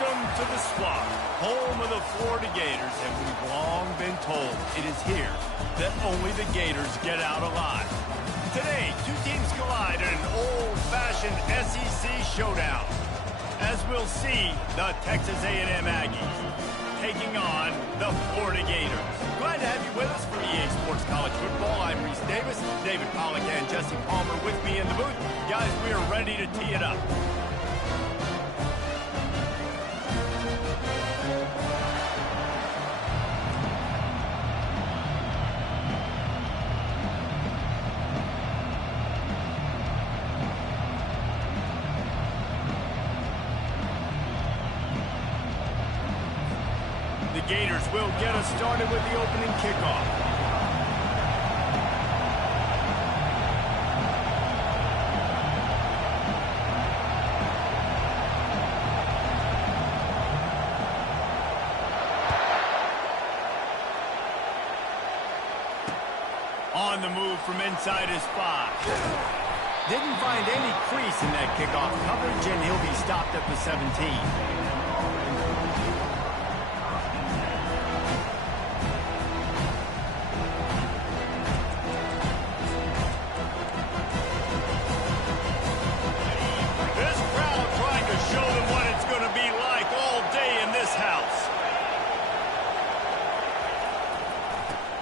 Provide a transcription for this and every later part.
Welcome to the Swamp, home of the Florida Gators, and we've long been told it is here that only the Gators get out alive. Today, two teams collide in an old-fashioned SEC showdown. As we'll see, the Texas A&M Aggies taking on the Florida Gators. Glad to have you with us for EA Sports College Football. I'm Reese Davis, David Pollack, and Jesse Palmer with me in the booth. Guys, we are ready to tee it up. The Gators will get us started with the opening kickoff. On the move from inside his 5. Didn't find any crease in that kickoff coverage, and he'll be stopped at the 17.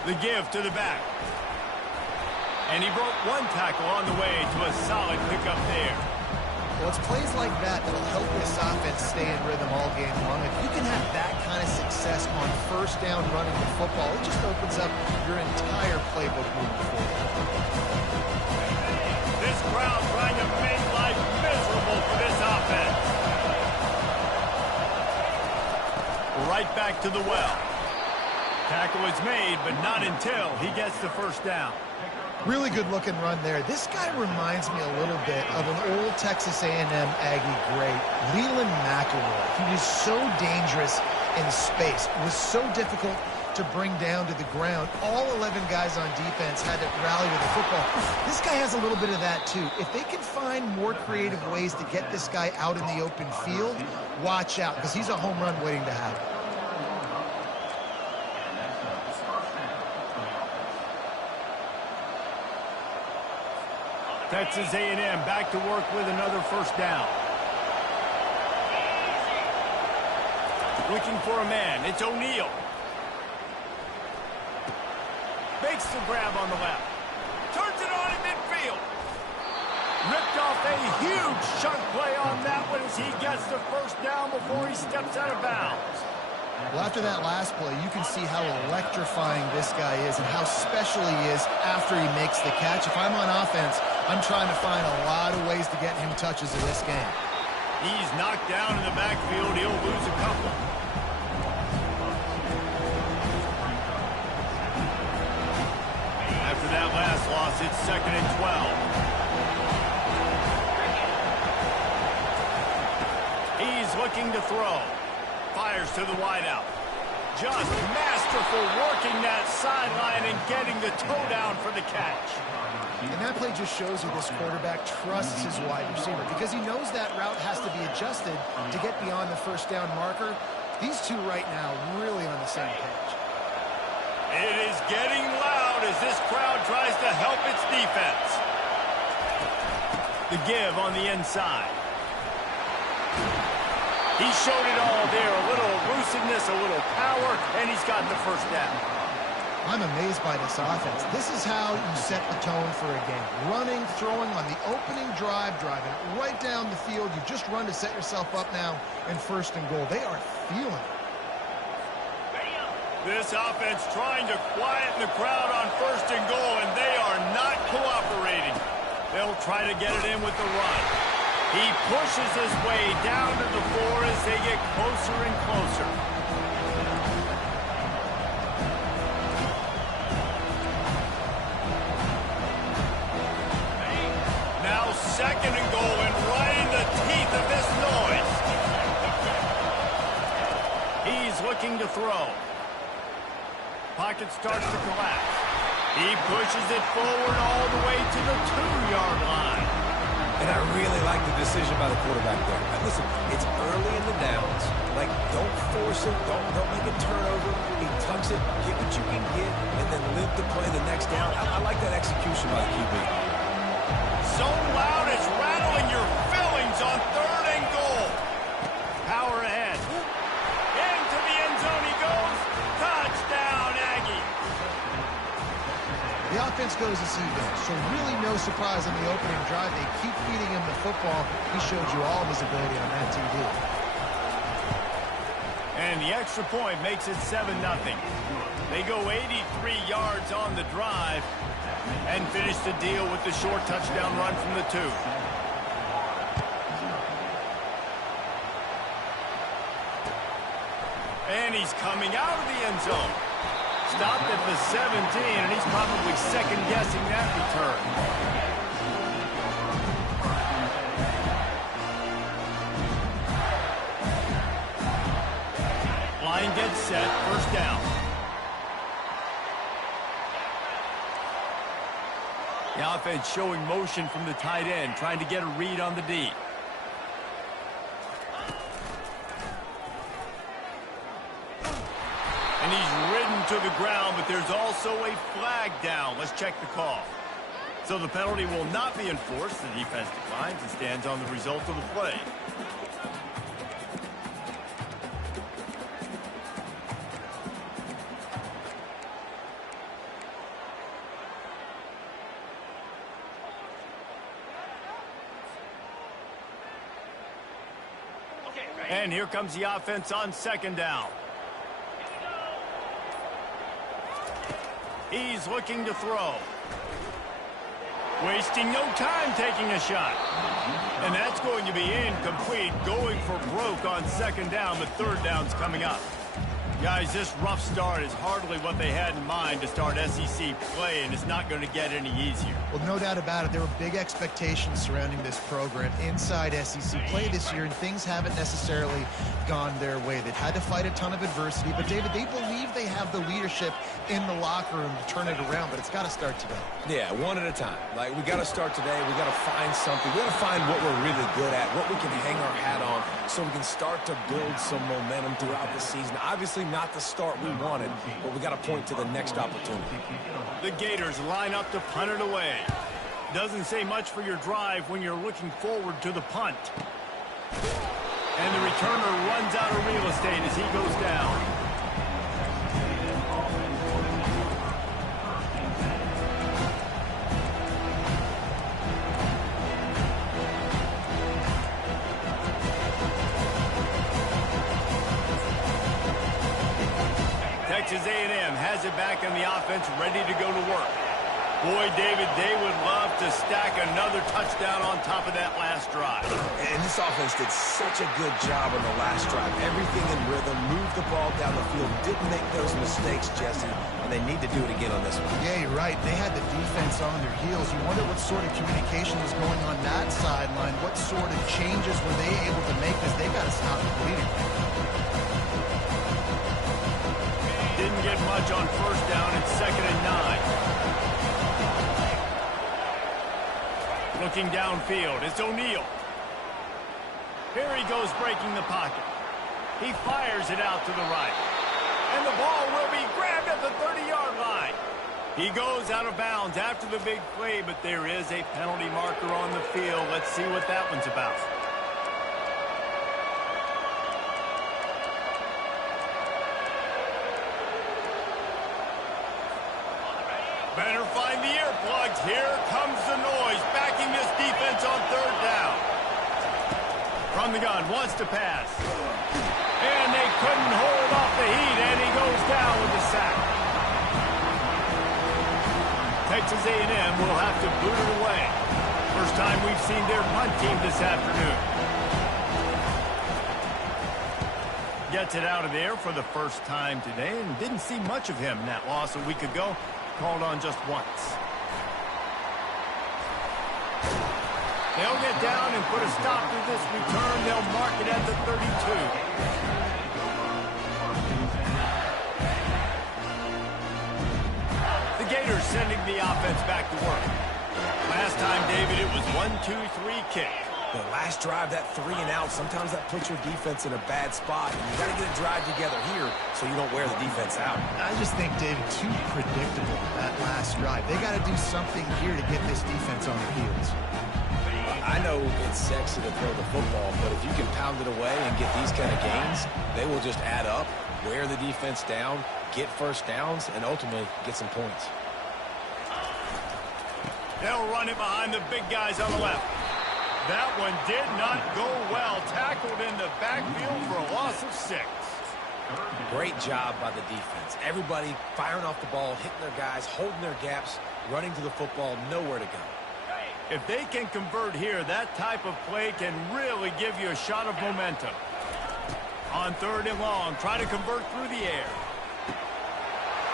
The give to the back. And he broke one tackle on the way to a solid pickup there. Well, it's plays like that that'll help this offense stay in rhythm all game long. If you can have that kind of success on first down running the football, it just opens up your entire playbook moving forward. This crowd trying to make life miserable for this offense. Right back to the well. Tackle is made, but not until he gets the first down. Really good-looking run there. This guy reminds me a little bit of an old Texas A&M Aggie great, Leland McElroy. He was so dangerous in space. It was so difficult to bring down to the ground. All 11 guys on defense had to rally to the football. This guy has a little bit of that, too. If they can find more creative ways to get this guy out in the open field, watch out, because he's a home run waiting to happen. Texas A&M back to work with another first down. Looking for a man. It's O'Neal. Makes the grab on the left. Turns it on in midfield. Ripped off a huge chunk play on that one as he gets the first down before he steps out of bounds. Well, after that last play, you can see how electrifying this guy is and how special he is after he makes the catch. If I'm on offense, I'm trying to find a lot of ways to get him touches in this game. He's knocked down in the backfield. He'll lose a couple. After that last loss, it's 2nd and 12. He's looking to throw. Fires to the wideout. Just masterful working that sideline and getting the toe down for the catch. And that play just shows you this quarterback trusts his wide receiver because he knows that route has to be adjusted to get beyond the first down marker. These two right now really on the same page. It is getting loud as this crowd tries to help its defense. The give on the inside. He showed it all there, a little elusiveness, a little power, and he's got the first down. I'm amazed by this offense. This is how you set the tone for a game. Running, throwing on the opening drive, driving right down the field. You just run to set yourself up now in 1st and goal. They are feeling it. This offense trying to quieten the crowd on 1st and goal, and they are not cooperating. They'll try to get it in with the run. He pushes his way down to the floor as they get closer and closer. Now 2nd and goal, and right in the teeth of this noise. He's looking to throw. Pocket starts to collapse. He pushes it forward all the way to the 2-yard line. And I really like the decision by the quarterback there. Listen, it's early in the downs. Like, don't force it. Don't make a turnover. He tucks it, get what you can get, and then live to play the next down. I like that execution by the QB. So loud it's rattling your fillings on 3rd and goal. Power ahead. Into the end zone he goes. Touchdown, Aggie. The offense goes as he goes, so really no surprise on the opening drive. They keep feeding him the football. He showed you all of his ability on that TD. And the extra point makes it 7-0. They go 83 yards on the drive and finish the deal with the short touchdown run from the 2. And he's coming out of the end zone. Stopped at the 17, and he's probably second-guessing that return. Line gets set, first down. The offense showing motion from the tight end, trying to get a read on the D. And he's ridden to the ground, but there's also a flag down. Let's check the call. So the penalty will not be enforced. The defense declines and stands on the result of the play. And here comes the offense on 2nd down. He's looking to throw. Wasting no time taking a shot. And that's going to be incomplete. Going for broke on 2nd down, but 3rd down's coming up. Guys, this rough start is hardly what they had in mind to start SEC play, and it's not going to get any easier. Well, no doubt about it. There were big expectations surrounding this program inside SEC play this year, and things haven't necessarily gone their way. They've had to fight a ton of adversity, but, David, they believe they have the leadership in the locker room to turn it around, but it's got to start today. Yeah, one at a time. Like, we got to start today. We got to find something. We got to find what we're really good at, what we can hang our hat on, so we can start to build some momentum throughout the season. Obviously, not the start we wanted, but we got to point to the next opportunity. The Gators line up to punt it away. Doesn't say much for your drive when you're looking forward to the punt. And the returner runs out of real estate as he goes down. Texas A&M has it back on the offense, ready to go to work. Boy, David, they would love to stack another touchdown on top of that last drive. And this offense did such a good job on the last drive. Everything in rhythm, moved the ball down the field, didn't make those mistakes, Jesse, and they need to do it again on this one. Yeah, you're right. They had the defense on their heels. You wonder what sort of communication was going on that sideline. What sort of changes were they able to make, because they've got to stop the bleeding. Didn't get much on 1st down. It's 2nd and 9. Looking downfield, it's O'Neal. Here he goes breaking the pocket. He fires it out to the right. And the ball will be grabbed at the 30-yard line. He goes out of bounds after the big play, but there is a penalty marker on the field. Let's see what that one's about. Better find the earplugs. Here comes the noise, backing this defense on 3rd down. From the gun, wants to pass. And they couldn't hold off the heat, and he goes down with the sack. Texas A&M will have to boot it away. First time we've seen their punt team this afternoon. Gets it out of there for the first time today, and didn't see much of him in that loss a week ago. Called on just once. They'll get down and put a stop to this return. They'll mark it at the 32. The Gators sending the offense back to work. Last time, David, it was 1-2-3 kick. The last drive, that 3 and out, sometimes that puts your defense in a bad spot. And you got to get a drive together here so you don't wear the defense out. I just think, David, too predictable that last drive. They got to do something here to get this defense on their heels. I know it's sexy to throw the football, but if you can pound it away and get these kind of gains, they will just add up, wear the defense down, get first downs, and ultimately get some points. They'll run it behind the big guys on the left. That one did not go well. Tackled in the backfield for a loss of 6. Great job by the defense. Everybody firing off the ball, hitting their guys, holding their gaps, running to the football, nowhere to go. If they can convert here, that type of play can really give you a shot of momentum. On 3rd and long, try to convert through the air.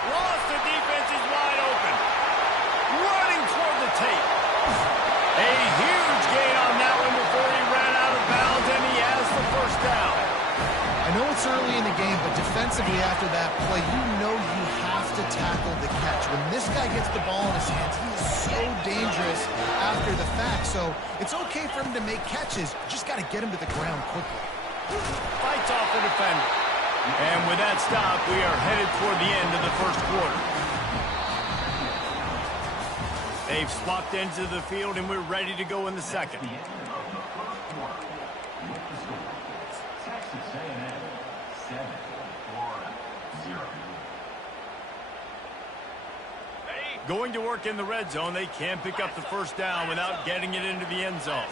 Lost, the defense is wide open. Running toward the tape. A huge gain on that one before he ran out of bounds, and he has the first down. I know it's early in the game, but defensively after that play, you know you have to tackle the catch. When this guy gets the ball in his hands, he is so dangerous after the fact. So it's okay for him to make catches. You just got to get him to the ground quickly. Fights off the defender. And with that stop, we are headed toward the end of the first quarter. They've swapped ends of the field, and we're ready to go in the second. Going to work in the red zone. They can't pick up the first down without getting it into the end zone.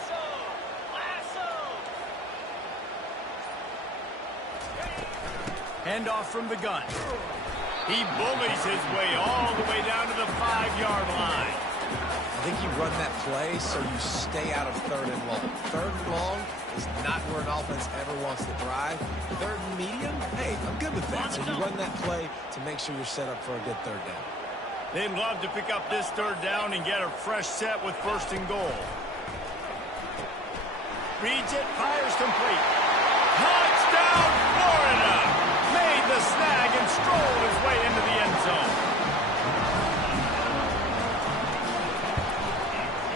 Handoff from the gun. He bullies his way all the way down to the 5-yard line. I think you run that play so you stay out of 3rd and long. 3rd and long is not where an offense ever wants to drive. 3rd and medium, hey, I'm good with that. So you run that play to make sure you're set up for a good 3rd down. They'd love to pick up this 3rd down and get a fresh set with 1st and goal. Reads it, fires complete. Touchdown, Florida! Made the snag and strolled his way into the end zone.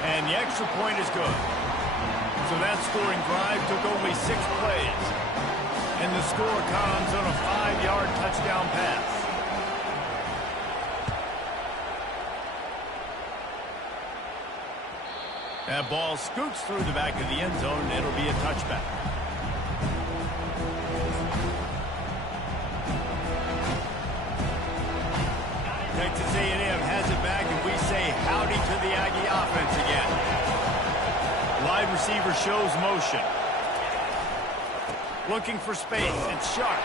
And the extra point is good. So that scoring drive took only 6 plays. And the score comes on a 5-yard touchdown pass. That ball scoots through the back of the end zone, and it'll be a touchback. Texas A&M has it back, and we say howdy to the Aggie offense again. Wide receiver shows motion. Looking for space. It's Sharp.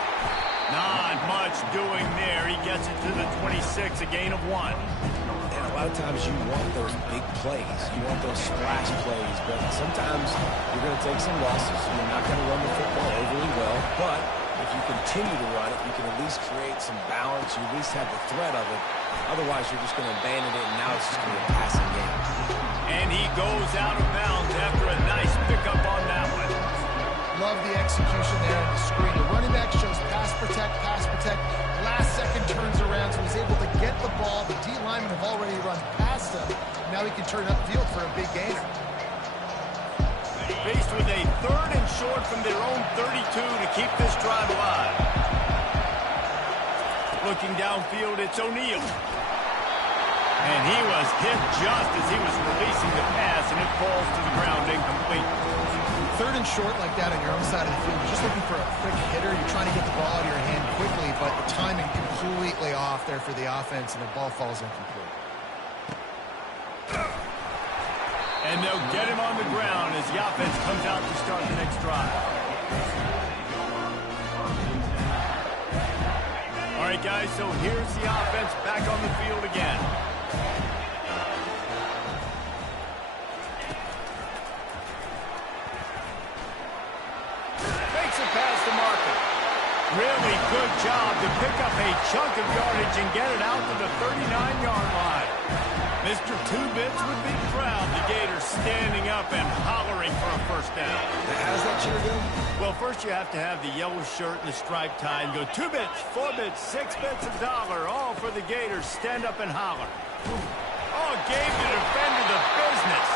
Not much doing there. He gets it to the 26, a gain of 1. And a lot of times you want those big plays. You want those splash plays. But sometimes you're going to take some losses. You're not going to run the football overly well. But if you continue to run it, you can at least create some balance. You at least have the threat of it. Otherwise, you're just going to abandon it, and now it's just going to be a passing game. And he goes out of bounds after a nice pickup on that one. Love the execution there on the screen. The running back shows pass protect, pass protect. Last second turns around, so he's able to get the ball. The D linemen have already run past him. Now he can turn upfield for a big gainer. Faced with a 3rd and short from their own 32 to keep this drive alive. Looking downfield, it's O'Neal. And he was hit just as he was releasing the pass, and it falls to the ground incomplete. 3rd and short like that on your own side of the field, you're just looking for a quick hitter. You're trying to get the ball out of your hand quickly, but the timing completely off there for the offense, and the ball falls incomplete. And they'll get him on the ground as the offense comes out to start the next drive. All right, guys, so here's the offense back on the field again. Makes a pass to Marker. Really good job to pick up a chunk of yardage and get it out to the 39-yard line. Mr. Two-Bits would be proud. The Gators standing up and hollering for a first down. How does that cheer go? Well, first you have to have the yellow shirt and the striped tie and go 2 bits, 4 bits, 6 bits, $1, all for the Gators. Stand up and holler. Oh, gave the defender the business.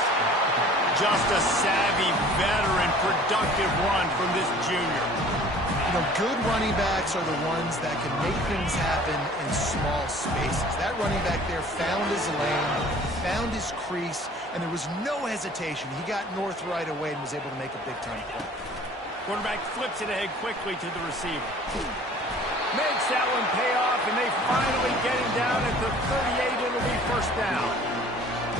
just a savvy, veteran, productive run from this junior. You know, good running backs are the ones that can make things happen in small spaces. That running back there found his lane, found his crease, and there was no hesitation. He got north right away and was able to make a big-time play. Quarterback flips it ahead quickly to the receiver. Makes that one pay off, and they finally get him down at the 38. It'll be first down.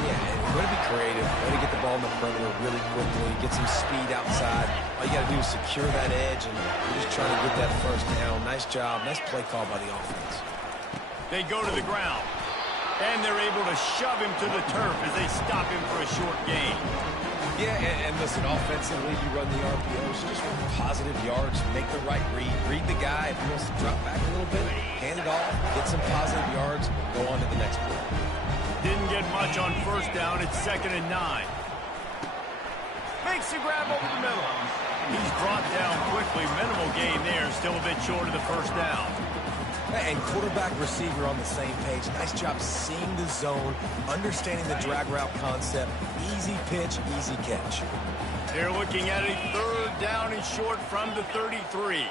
Yeah, and way to be creative, way to get the ball in the perimeter really quickly, get some speed outside. All you got to do is secure that edge, and you're just trying to get that first down. Nice job, nice play call by the offense. They go to the ground, and they're able to shove him to the turf as they stop him for a short gain. Yeah, and listen, offensively, you run the RPOs, just want positive yards, make the right read the guy. If he wants to drop back a little bit, hand it off, get some positive yards, go on to the next play. Didn't get much on first down. It's 2nd and 9. Makes the grab over the middle. He's brought down quickly. Minimal gain there. Still a bit short of the first down. And quarterback receiver on the same page. Nice job seeing the zone, understanding the drag route concept. Easy pitch, easy catch. They're looking at a 3rd down and short from the 33.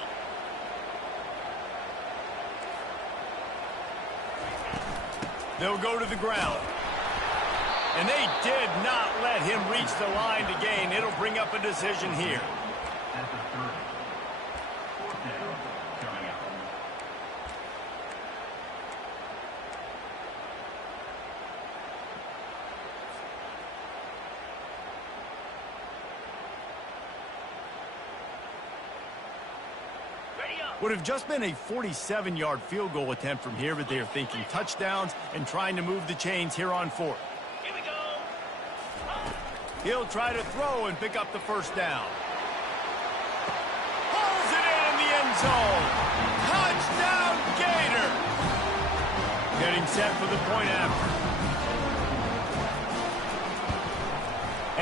They'll go to the ground. And they did not let him reach the line to gain. It'll bring up a decision here. Would have just been a 47-yard field goal attempt from here, but they are thinking touchdowns and trying to move the chains here on 4th. Here we go. He'll try to throw and pick up the first down. Pulls it in the end zone. Touchdown, Gator. Getting set for the point after.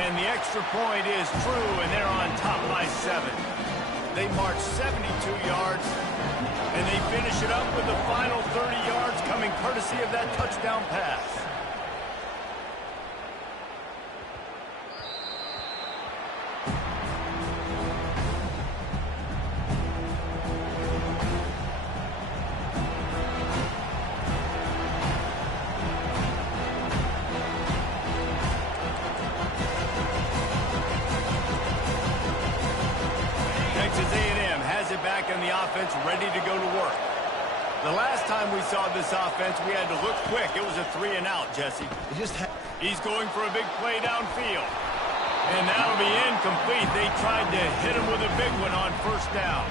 And the extra point is true, and they're on top by 7. They march 72 yards, and they finish it up with the final 30 yards coming courtesy of that touchdown pass. Back in the offense, ready to go to work. The last time we saw this offense, we had to look quick. It was a 3 and out, Jesse. He's going for a big play downfield. And that'll be incomplete. They tried to hit him with a big one on first down.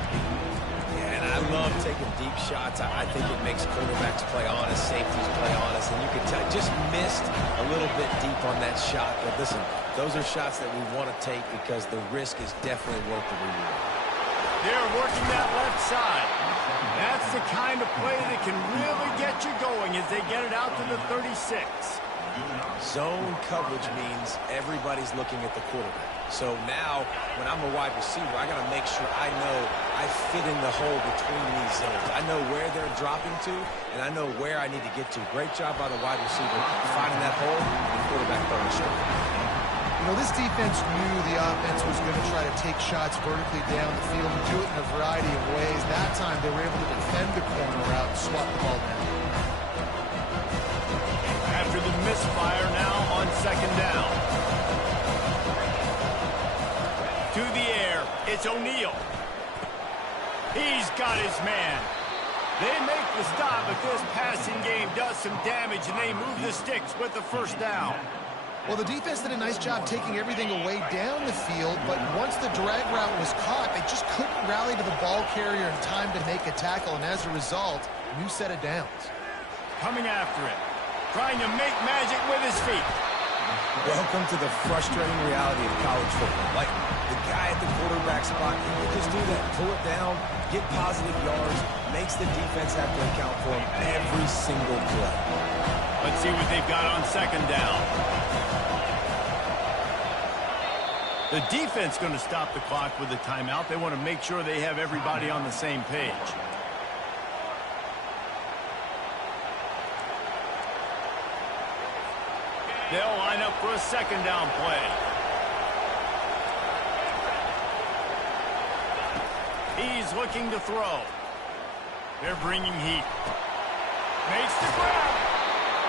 Yeah, and I love taking deep shots. I think it makes quarterbacks play honest, safeties play honest, and you can tell just missed a little bit deep on that shot. But listen, those are shots that we want to take because the risk is definitely worth the reward. They're working that left side. That's the kind of play that can really get you going as they get it out to the 36. Zone coverage means everybody's looking at the quarterback. So now, when I'm a wide receiver, I got to make sure I know I fit in the hole between these zones. I know where they're dropping to, and I know where I need to get to. Great job by the wide receiver finding that hole and the quarterback throwing the shoulder. You know, this defense knew the offense was going to try to take shots vertically down the field and do it in a variety of ways. That time, they were able to defend the corner route and swap the ball down. After the misfire now on 2nd down. To the air, it's O'Neal. He's got his man. They make the stop, but this passing game does some damage, and they move the sticks with the first down. Well, the defense did a nice job taking everything away down the field, but once the drag route was caught, they just couldn't rally to the ball carrier in time to make a tackle, and as a result, new set of downs. Coming after it, trying to make magic with his feet. Welcome to the frustrating reality of college football. Like, the guy at the quarterback spot, he can just do that. Pull it down, get positive yards, makes the defense have to account for him every single play. Let's see what they've got on 2nd down. The defense going to stop the clock with a timeout. They want to make sure they have everybody on the same page. They'll line up for a 2nd down play. He's looking to throw. They're bringing heat. Makes the grab.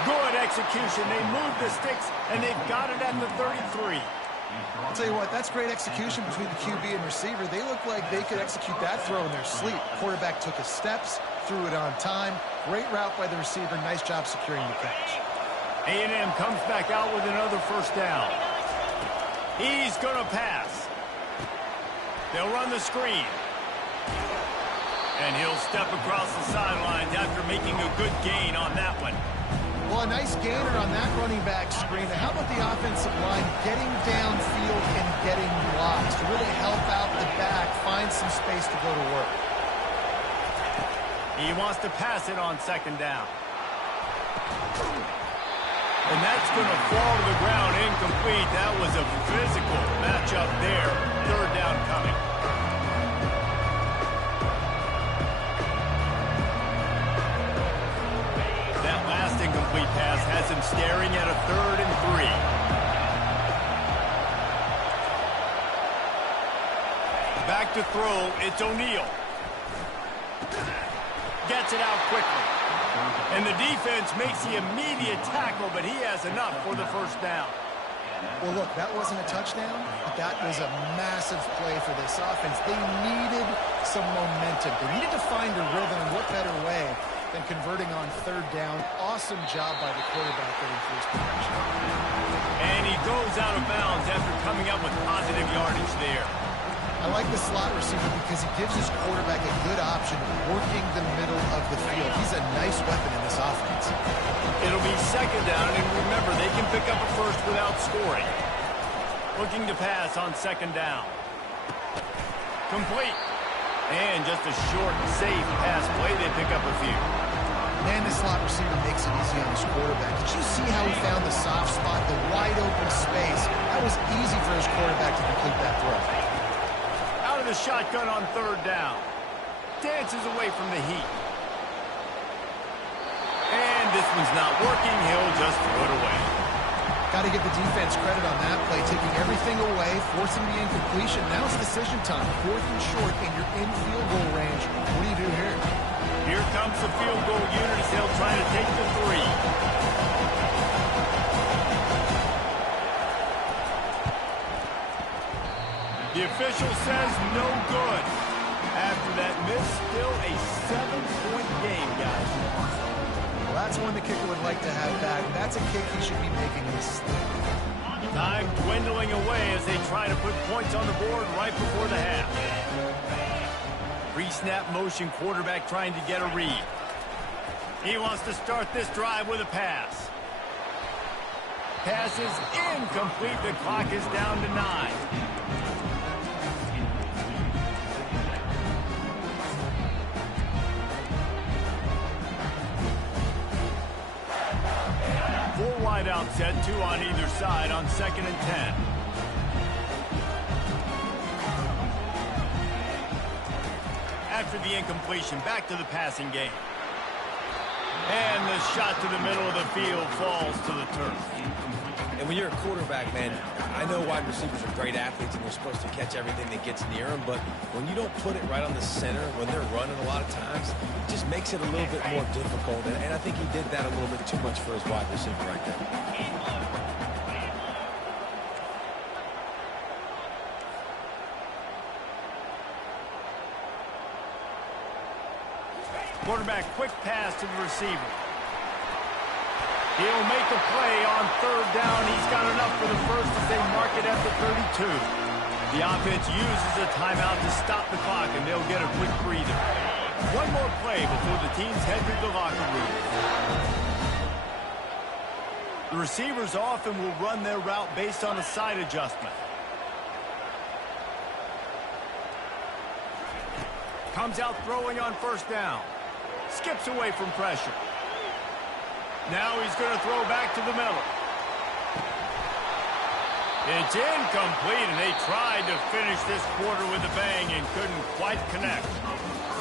Good execution. They move the sticks, and they've got it at the 33. I'll tell you what, that's great execution between the QB and receiver. They look like they could execute that throw in their sleep. Quarterback took his steps, threw it on time. Great route by the receiver. Nice job securing the catch. A&M comes back out with another first down. He's going to pass. They'll run the screen. And he'll step across the sidelines after making a good gain on that one. Well, a nice gainer on that running back screen. How about the offensive line getting downfield and getting blocks to really help out the back, find some space to go to work? He wants to pass it on second down. And that's going to fall to the ground incomplete. That was a physical matchup there. Third down coming. That last incomplete pass has him staring at a 3rd and 3. Back to throw. It's O'Neal. Gets it out quickly. And the defense makes the immediate tackle, but he has enough for the first down. Well, look, that wasn't a touchdown, but that was a massive play for this offense. They needed some momentum. They needed to find a rhythm, and what better way than converting on 3rd down. Awesome job by the quarterback getting first protection. And he goes out of bounds after coming up with positive yardage there. I like the slot receiver because he gives his quarterback a good option working the middle of the field. He's a nice weapon in this offense. It'll be second down, and remember, they can pick up a first without scoring. Looking to pass on second down. Complete. And just a short, safe pass play. They pick up a few. Man, the slot receiver makes it easy on his quarterback. Did you see how he found the soft spot, the wide open space? That was easy for his quarterback to complete that throw. Out of the shotgun on 3rd down. Dances away from the heat. And this one's not working. He'll just throw it away. Got to give the defense credit on that play, taking everything away, forcing the incompletion. Now it's decision time. 4th and short, and you're in field goal range. What do you do here? Here comes the field goal unit as they'll try to take the 3. The official says no good. After that miss, still a 7-point game, guys. Well, that's one the kicker would like to have back. That's a kick he should be making in his sleep. Time dwindling away as they try to put points on the board right before the half. Pre-snap motion, quarterback trying to get a read. He wants to start this drive with a pass. Pass is incomplete. The clock is down to 9. Four wide out set, 2 on either side on 2nd and 10. After the incompletion, back to the passing game. And the shot to the middle of the field falls to the turf. And when you're a quarterback, man, I know wide receivers are great athletes and they're supposed to catch everything that gets near them, but when you don't put it right on the center, when they're running a lot of times, it just makes it a little bit more difficult. And I think he did that a little bit too much for his wide receiver right there. Quarterback, quick pass to the receiver. He'll make a play on 3rd down. He's got enough for the first as they mark it at the 32. The offense uses a timeout to stop the clock, and they'll get a quick breather. One more play before the teams head to the locker room. The receivers often will run their route based on a side adjustment. Comes out throwing on 1st down. Skips away from pressure. Now he's going to throw back to the middle. It's incomplete, and they tried to finish this quarter with a bang and couldn't quite connect.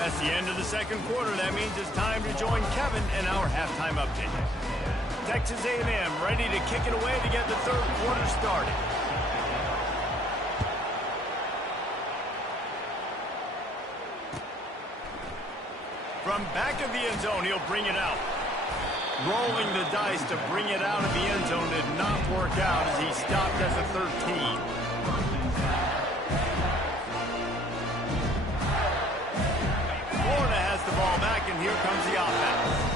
That's the end of the 2nd quarter. That means it's time to join Kevin in our halftime update. Texas A&M ready to kick it away to get the 3rd quarter started. From back of the end zone, he'll bring it out. Rolling the dice to bring it out of the end zone did not work out as he stopped at the 13. Florida has the ball back, and here comes the offense.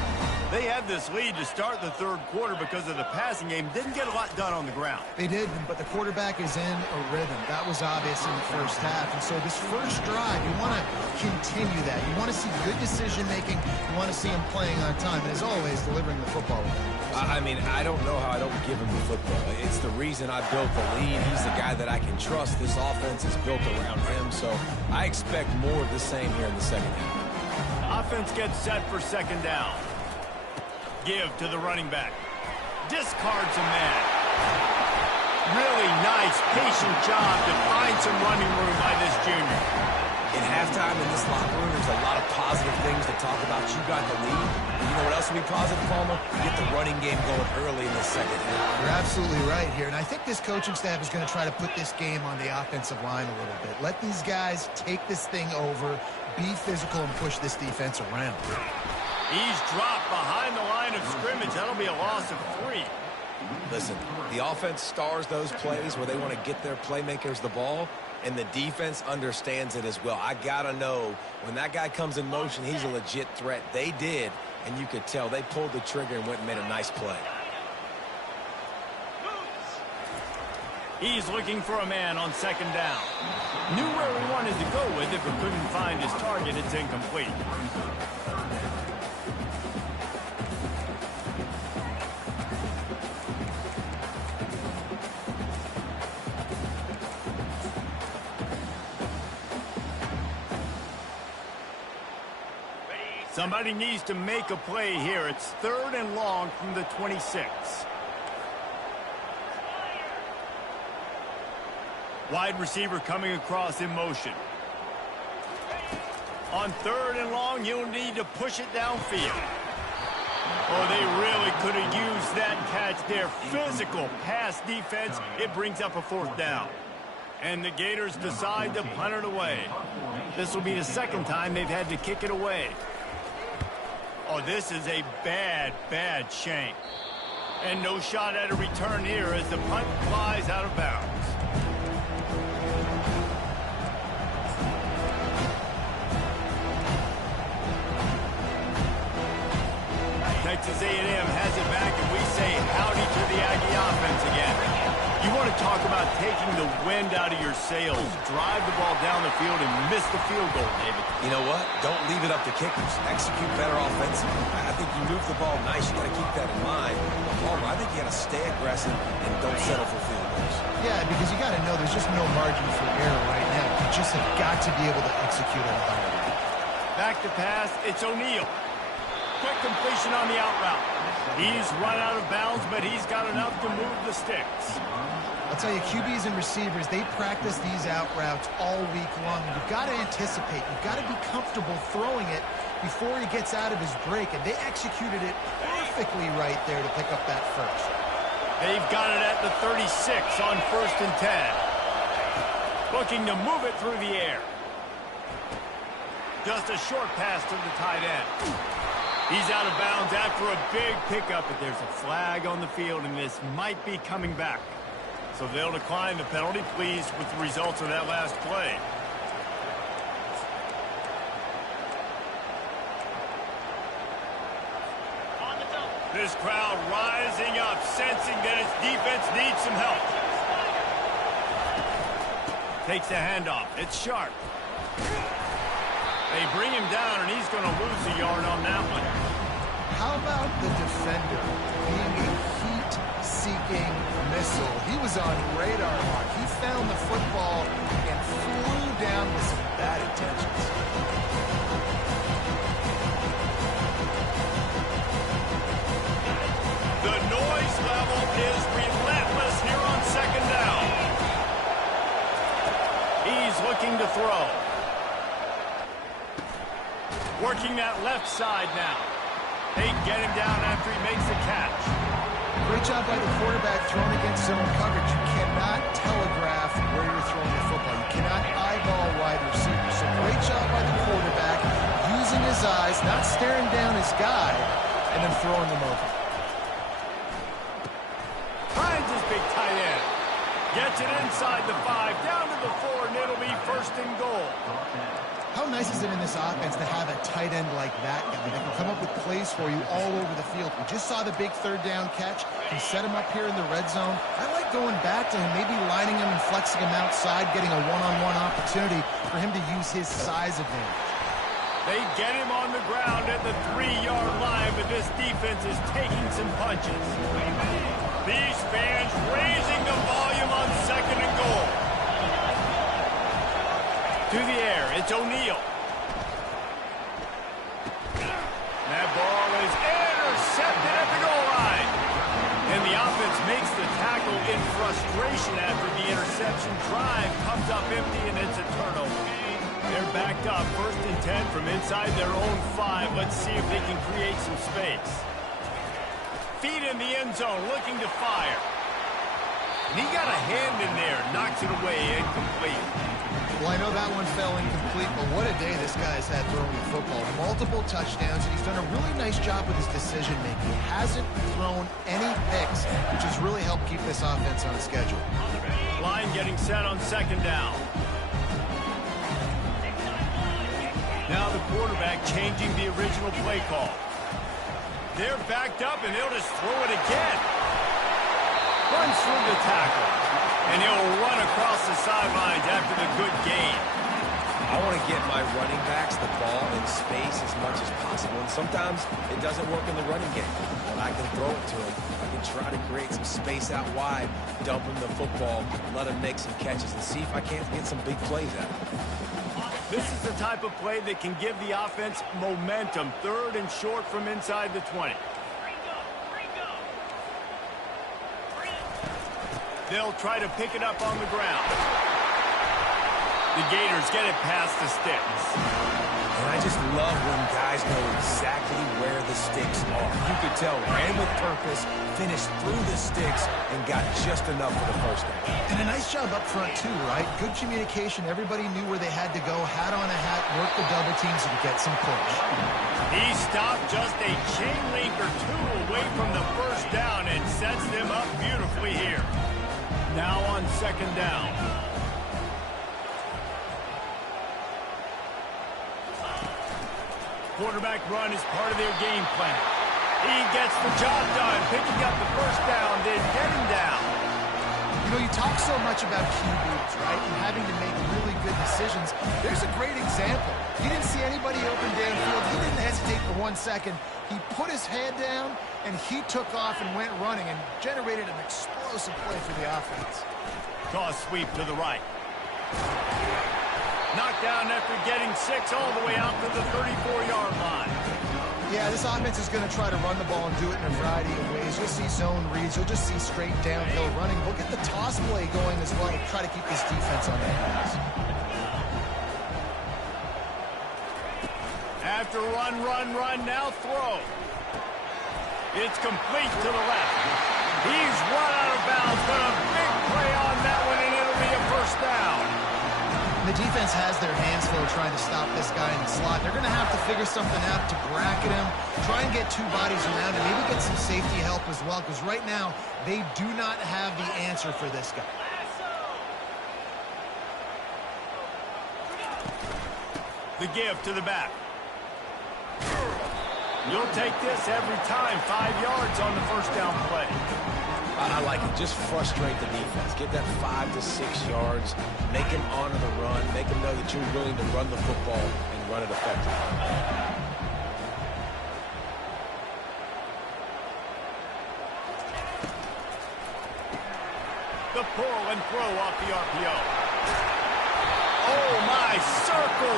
They had this lead to start the third quarter because of the passing game. Didn't get a lot done on the ground. They did, but the quarterback is in a rhythm. That was obvious in the first half. And so this first drive, you want to continue that. You want to see good decision-making. You want to see him playing on time. And as always, delivering the football. I mean, I don't know how I don't give him the football. It's the reason I built the lead. He's the guy that I can trust. This offense is built around him. So I expect more of the same here in the second half. Offense gets set for second down. Give to the running back. Discards a man. Really nice, patient job to find some running room by this junior. In halftime in this locker room, there's a lot of positive things to talk about. You got the lead. You know what else will be positive, Palmer? You get the running game going early in the second half. You're absolutely right here. And I think this coaching staff is going to try to put this game on the offensive line a little bit. Let these guys take this thing over, be physical, and push this defense around. He's dropped behind the line of scrimmage. That'll be a loss of 3. Listen, the offense stars those plays where they want to get their playmakers the ball, and the defense understands it as well. I got to know when that guy comes in motion, he's a legit threat. They did, and you could tell they pulled the trigger and went and made a nice play. He's looking for a man on second down. Knew where he wanted to go with it, but couldn't find his target. It's incomplete. Somebody needs to make a play here. It's 3rd and long from the 26. Wide receiver coming across in motion. On 3rd and long, you'll need to push it downfield. Oh, they really could have used that catch there. Physical pass defense. It brings up a 4th down. And the Gators decide to punt it away. This will be the second time they've had to kick it away. Oh, this is a bad, bad shank. And no shot at a return here as the punt flies out of bounds. Texas A&M has it back, and we say howdy to the Aggie offense again. You want to talk about taking the wind out of your sails. Drive the ball down the field and miss the field goal, David. You know what? Don't leave it up to kickers. Execute better offensively. I think you move the ball nice. You got to keep that in mind. Palmer, I think you got to stay aggressive and don't settle for field goals. Yeah, because you got to know there's just no margin for error right now. You just have got to be able to execute at a high level. Back to pass. It's O'Neal. Quick completion on the out route. He's run out of bounds, but he's got enough to move the sticks. I'll tell you, QBs and receivers, they practice these out routes all week long. You've got to anticipate. You've got to be comfortable throwing it before he gets out of his break. And they executed it perfectly right there to pick up that first. They've got it at the 36 on 1st and 10. Looking to move it through the air. Just a short pass to the tight end. He's out of bounds after a big pickup, but there's a flag on the field, and this might be coming back. So they'll decline the penalty, pleased with the results of that last play. This crowd rising up, sensing that its defense needs some help. Takes the handoff. It's Sharp. They bring him down, and he's going to lose a yard on that one. How about the defender being a heat-seeking missile? He was on radar lock. He found the football and flew down with some bad intentions. The noise level is relentless here on second down. He's looking to throw. Working that left side now. They get him down after he makes the catch. Great job by the quarterback throwing against zone coverage. You cannot telegraph where you're throwing the football. You cannot eyeball wide receivers. So great job by the quarterback using his his eyes, not staring down his guy, and then throwing them over. Finds his big tight end. Gets it inside the 5, down to the 4, and it'll be first and goal. How nice is it in this offense to have a tight end like that guy that can come up with plays for you all over the field? We just saw the big third down catch. He set him up here in the red zone. I like going back to him, maybe lining him and flexing him outside, getting a one-on-one opportunity for him to use his size advantage. They get him on the ground at the 3-yard line, but this defense is taking some punches. These fans raising the volume on second and goal. To the air, it's O'Neal. That ball is intercepted at the goal line. And the offense makes the tackle in frustration after the interception. Drive comes up empty, and it's a turnover. They're backed up, 1st and 10 from inside their own 5. Let's see if they can create some space. Feet in the end zone, looking to fire. And he got a hand in there, knocks it away, incomplete. Well, I know that one fell incomplete, but what a day this guy's had throwing the football. Multiple touchdowns, and he's done a really nice job with his decision-making. He hasn't thrown any picks, which has really helped keep this offense on schedule. Line getting set on 2nd down. Now the quarterback changing the original play call. They're backed up, and they'll just throw it again. Runs through the tackle. And he'll run across the sidelines after the good gain. I want to get my running backs the ball in space as much as possible. And sometimes it doesn't work in the running game. But I can throw it to him. I can try to create some space out wide, dump him the football, let him make some catches, and see if I can't get some big plays out of him. This is the type of play that can give the offense momentum. 3rd and short from inside the 20. They'll try to pick it up on the ground. The Gators get it past the sticks. And I just love when guys know exactly where the sticks are. You could tell, ran with purpose, finished through the sticks, and got just enough for the 1st down. And a nice job up front, too, right? Good communication. Everybody knew where they had to go. Hat on a hat, work the double teams, and get some push. He stopped just a chain link or 2 away from the 1st down and sets them up beautifully here. Now on 2nd down. Quarterback run is part of their game plan. He gets the job done, picking up the 1st down, then getting down. You know, you talk so much about QBs, right, and having to make really good decisions. There's a great example. He didn't see anybody open downfield. He didn't hesitate for 1 second. He put his head down, and he took off and went running and generated an explosive play for the offense. Toss sweep to the right. Knocked down after getting 6 all the way out to the 34-yard line. Yeah, this offense is going to try to run the ball and do it in a variety of ways. You'll see zone reads. You'll just see straight downhill running. We'll get the toss play going as well to try to keep this defense on their heels. After run, now throw. It's complete to the left. He's run out of bounds, but a big play on that one, and it'll be a 1st down. The defense has their hands full trying to stop this guy in the slot. They're going to have to figure something out to bracket him, try and get 2 bodies around him, maybe get some safety help as well, because right now they do not have the answer for this guy. The give to the back. You'll take this every time. 5 yards on the 1st down play. I like it. Just frustrate the defense. Get that 5 to 6 yards. Make him honor the run. Make him know that you're willing to run the football and run it effectively. The pull and throw off the RPO. Oh, my. Circle.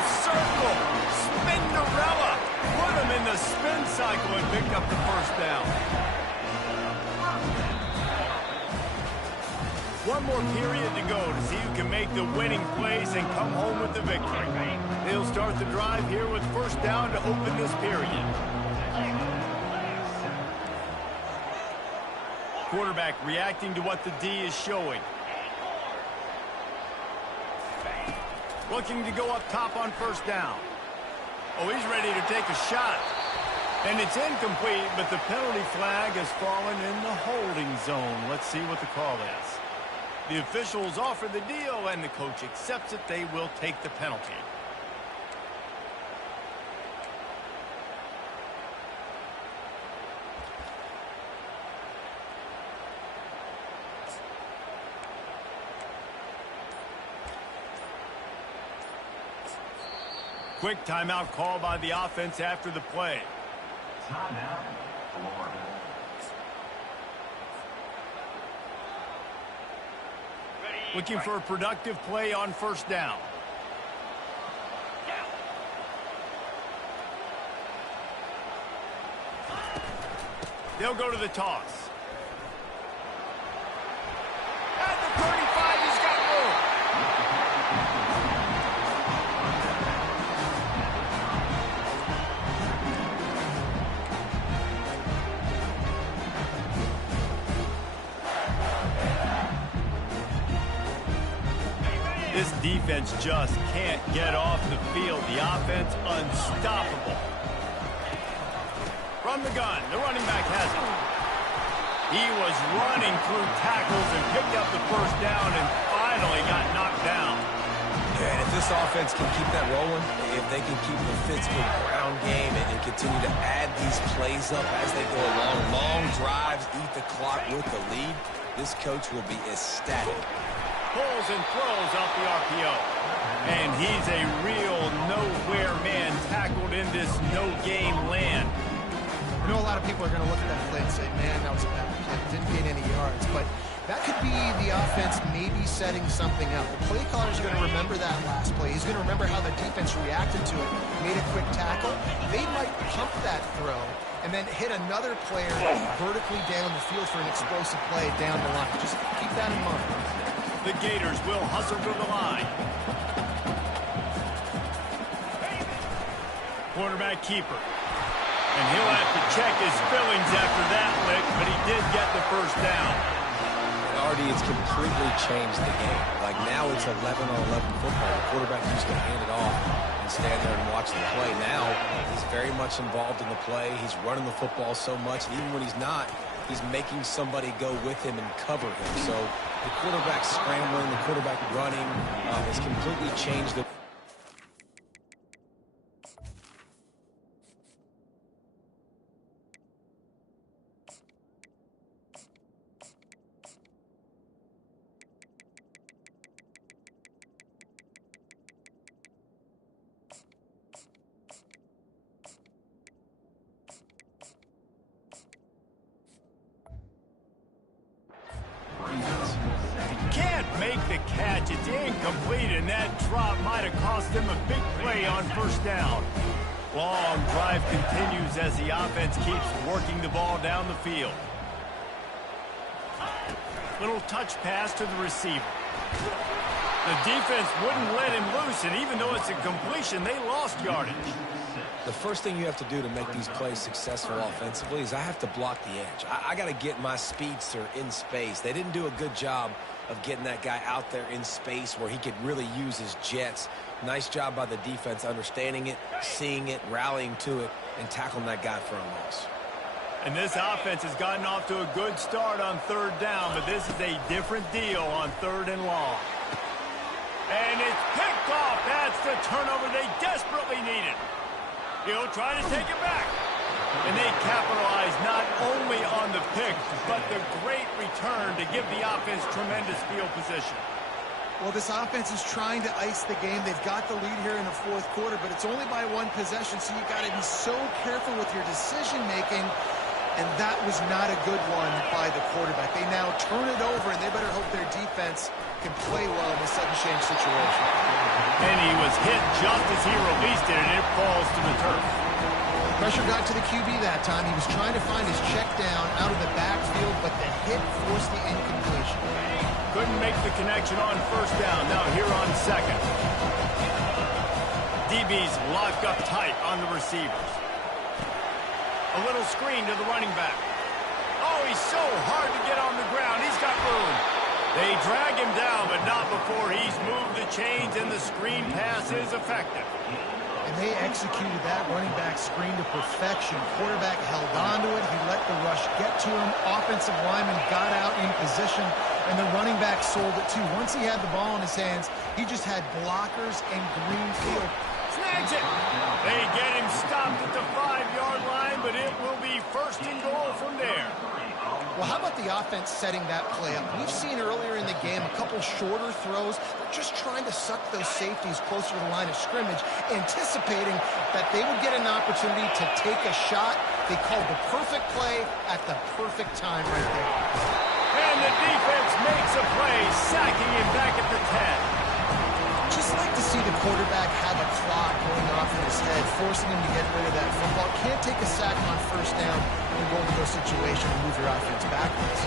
Spinderella. Put him in the spin cycle and picked up the 1st down. One more period to go to see who can make the winning plays and come home with the victory. They'll start the drive here with 1st down to open this period. Quarterback reacting to what the D is showing. Looking to go up top on 1st down. Oh, he's ready to take a shot. And it's incomplete, but the penalty flag has fallen in the holding zone. Let's see what the call is. The officials offer the deal, and the coach accepts it. They will take the penalty. Quick timeout call by the offense after the play. Timeout, Florida. Looking for a productive play on first down. They'll go to the toss. At the 35, he's got room. This defense just can't get off the field. The offense unstoppable. From the gun, the running back has it. He was running through tackles and picked up the first down and finally got knocked down. Yeah, and if this offense can keep that rolling, if they can keep the Pittsburgh ground game and continue to add these plays up as they go along, long drives, eat the clock with the lead, this coach will be ecstatic. Pulls and throws off the RPO. And he's a real nowhere man tackled in this no-game land. I know a lot of people are going to look at that play and say, man, that was a bad play. Didn't gain any yards. But that could be the offense maybe setting something up. The play caller's going to remember that last play. He's going to remember how the defense reacted to it, made a quick tackle. They might pump that throw and then hit another player vertically down the field for an explosive play down the line. Just keep that in mind. The Gators will hustle to the line. Quarterback keeper. And he'll have to check his fillings after that lick, but he did get the first down. And Artie, it's completely changed the game. Like now it's 11-on-11 football. The quarterback used to hand it off and stand there and watch the play. Now he's very much involved in the play. He's running the football so much, and even when he's not, he's making somebody go with him and cover him. So the quarterback scrambling, the quarterback running has completely changed the... Can't make the catch. It's incomplete, and that drop might have cost him a big play on first down. Long drive continues as the offense keeps working the ball down the field. Little touch pass to the receiver. The defense wouldn't let him loose, and even though it's a completion, they lost yardage. The first thing you have to do to make these plays successful offensively is I have to block the edge. I got to get my speedster in space. They didn't do a good job of getting that guy out there in space where he could really use his jets. Nice job by the defense understanding it, seeing it, rallying to it, and tackling that guy for a loss. And this offense has gotten off to a good start on third down, but this is a different deal on third and long. And it's picked off. That's the turnover they desperately needed. He'll try to take it back. And they capitalize not only on the pick, but the great return to give the offense tremendous field position. Well, this offense is trying to ice the game. They've got the lead here in the fourth quarter, but it's only by one possession, so you got to be so careful with your decision-making. And that was not a good one by the quarterback. They now turn it over, and they better hope their defense can play well in a sudden change situation. And he was hit just as he released it, and it falls to the turf. Pressure got to the QB that time. He was trying to find his check down out of the backfield, but the hit forced the incompletion. Couldn't make the connection on first down. Now here on second. DB's locked up tight on the receivers. A little screen to the running back. Oh, he's so hard to get on the ground. He's got room. They drag him down, but not before he's moved the chains, and the screen pass is effective. And they executed that running back screen to perfection. Quarterback held on to it. He let the rush get to him. Offensive lineman got out in position, and the running back sold it too. Once he had the ball in his hands, he just had blockers and green field. Snags it. They get him stopped at the 5-yard line, but it will be first and goal from there. Well, how about the offense setting that play up? We've seen earlier in the game a couple shorter throws. They're just trying to suck those safeties closer to the line of scrimmage, anticipating that they would get an opportunity to take a shot. They called the perfect play at the perfect time right there. And the defense makes a play, sacking him back at the 10. Just like to see the quarterback have a clock going off in his head, forcing him to get rid of that football. Can't take a sack on first down and go into those situations and move your offense backwards.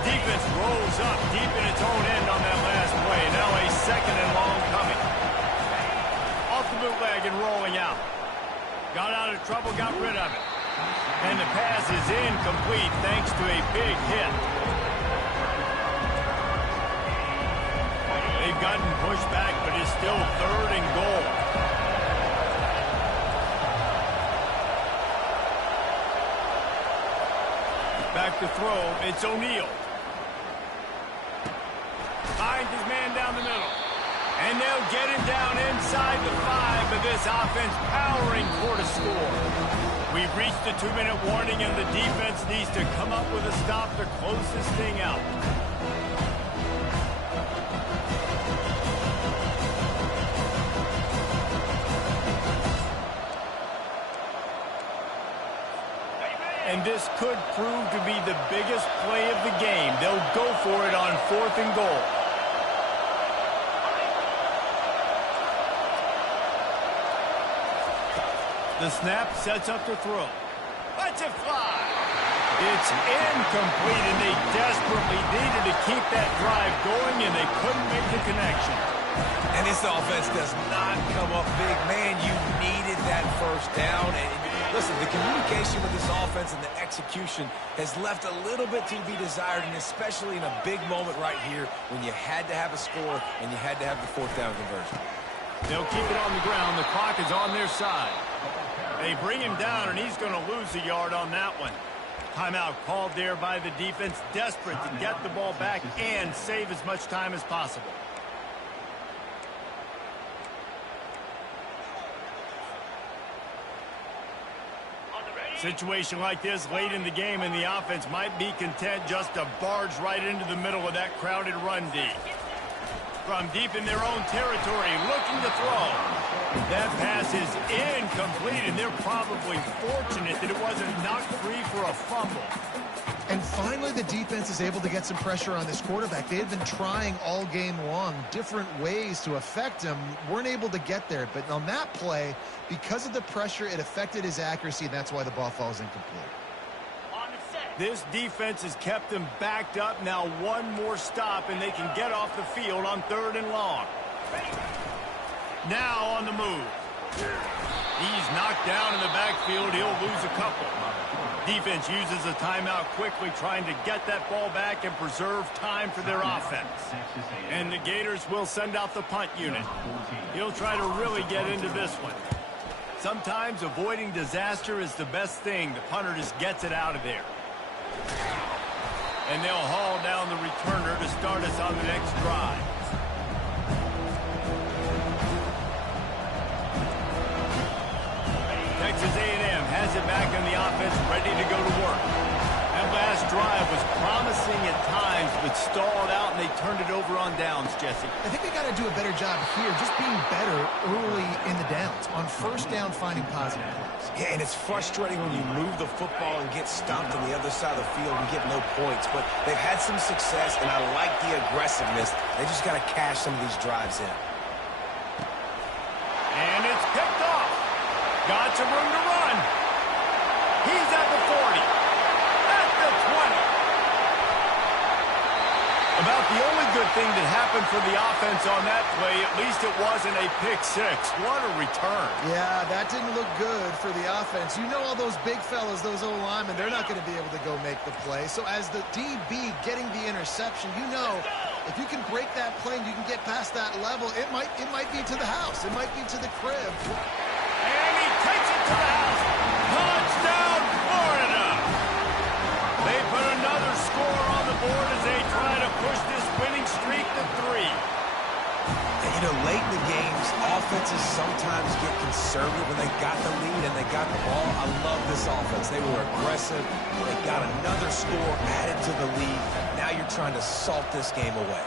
Defense rolls up deep in its own end on that last play. Now a second and long coming. Off the bootleg and rolling out. Got out of trouble, got rid of it. And the pass is incomplete thanks to a big hit. They've gotten pushed back, but it's still third and goal. Back to throw, it's O'Neal. Finds his man down the middle. And they'll get him down inside the 5, but this offense powering for the score. We've reached the 2-minute warning, and the defense needs to come up with a stop to close this thing out. And this could prove to be the biggest play of the game. They'll go for it on 4th and goal. The snap sets up the throw. Let's it fly. It's incomplete, and they desperately needed to keep that drive going, and they couldn't make the connection. And this offense does not come up big. Man, you needed that first down. And listen, the communication with this offense and the execution has left a little bit to be desired, and especially in a big moment right here when you had to have a score and you had to have the 4th down conversion. They'll keep it on the ground. The clock is on their side. They bring him down, and he's going to lose a yard on that one. Timeout called there by the defense, desperate to get the ball back and save as much time as possible. Situation like this late in the game, and the offense might be content just to barge right into the middle of that crowded run D. From deep in their own territory, looking to throw. That pass is incomplete, and they're probably fortunate that it wasn't knocked free for a fumble. And finally, the defense is able to get some pressure on this quarterback. They had been trying all game long different ways to affect him, weren't able to get there. But on that play, because of the pressure, it affected his accuracy, and that's why the ball falls incomplete. This defense has kept them backed up. Now one more stop, and they can get off the field on 3rd and long. Now on the move. He's knocked down in the backfield. He'll lose a couple. Defense uses a timeout quickly, trying to get that ball back and preserve time for their offense. And the Gators will send out the punt unit. He'll try to really get into this one. Sometimes avoiding disaster is the best thing. The punter just gets it out of there. And they'll haul down the returner to start us on the next drive. Texas A&M has it back on the offense, ready to go to work. That last drive was promising at times, but stalled out, and they turned it over on downs, Jesse. I think they got to do a better job here, just being better early in the downs. On first down, finding positive plays. Yeah, and it's frustrating when you move the football and get stopped on the other side of the field and get no points. But they've had some success, and I like the aggressiveness. They just got to cash some of these drives in. And it's picked off. Got some room to run. He's at the 40. At the 20. About the only good thing that happened for the offense on that play, at least it wasn't a pick six. What a return. Yeah, that didn't look good for the offense. You know all those big fellas, those O-linemen, they're not going to be able to go make the play. So as the DB getting the interception, you know If you can break that plane, you can get past that level. It might be to the house. It might be to the crib. And he takes it to the house. Touchdown, Florida! They put another score on the board as they try to push this winning streak to 3. And, you know, late in the games, offenses sometimes get conservative when they got the lead and they got the ball. I love this offense. They were aggressive. They got another score added to the lead. Now you're trying to salt this game away.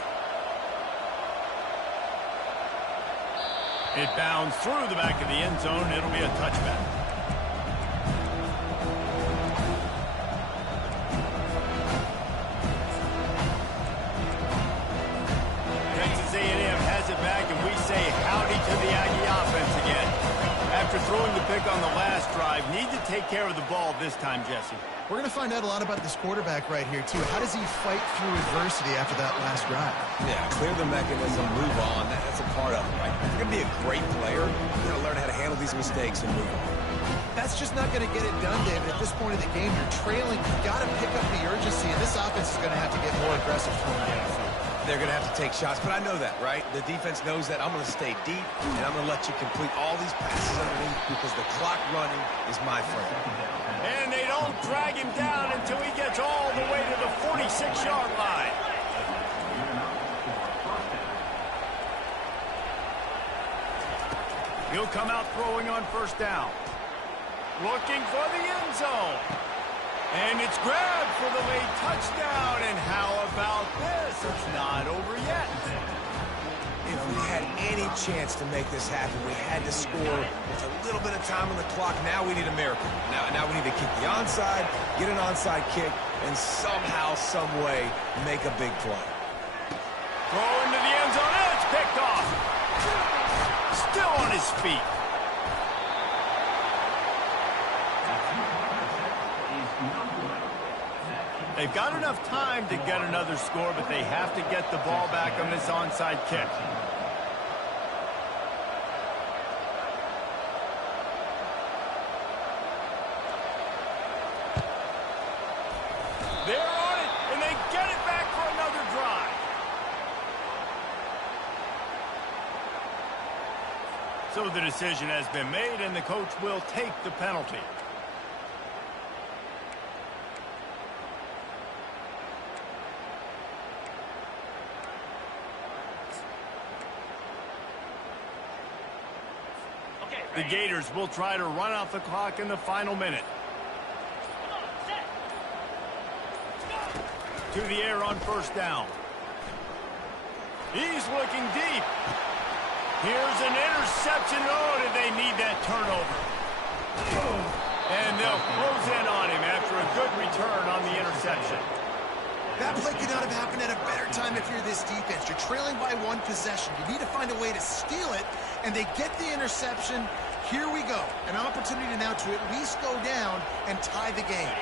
It bounds through the back of the end zone. It'll be a touchback. Texas A&M has it back, and we say howdy to the Aggie offense again. After throwing the pick on the last drive, need to take care of the ball this time, Jesse. We're going to find out a lot about this quarterback right here, too. How does he fight through adversity after that last drive? Yeah, clear the mechanism, move on. That's a part of it, right? If you're going to be a great player, you got to learn how to handle these mistakes and move on. That's just not going to get it done, David. At this point of the game, you're trailing. You've got to pick up the urgency, and this offense is going to have to get more aggressive throwing downfield. They're going to have to take shots, but I know that, right? The defense knows that. I'm going to stay deep, and I'm going to let you complete all these passes underneath because the clock running is my friend. And they don't drag him down until he gets all the way to the 46-yard line. He'll come out throwing on first down. Looking for the end zone. And it's grabbed for the late touchdown. And how about this? It's not over yet. If we had any chance to make this happen, we had to score with a little bit of time on the clock. Now we need a miracle. Now we need to kick the onside, get an onside kick, and somehow, some way, make a big play. Throw into the end zone. And it's picked off. Still on his feet. They've got enough time to get another score, but they have to get the ball back on this onside kick. They're on it, and they get it back for another drive. So the decision has been made, and the coach will take the penalty. The Gators will try to run out the clock in the final minute. To the air on first down. He's looking deep. Here's an interception. Oh, did they need that turnover? And they'll close in on him after a good return on the interception. That play could not have happened at a better time if you're this defense. You're trailing by one possession. You need to find a way to steal it, and they get the interception. Here we go. An opportunity now to at least go down and tie the game.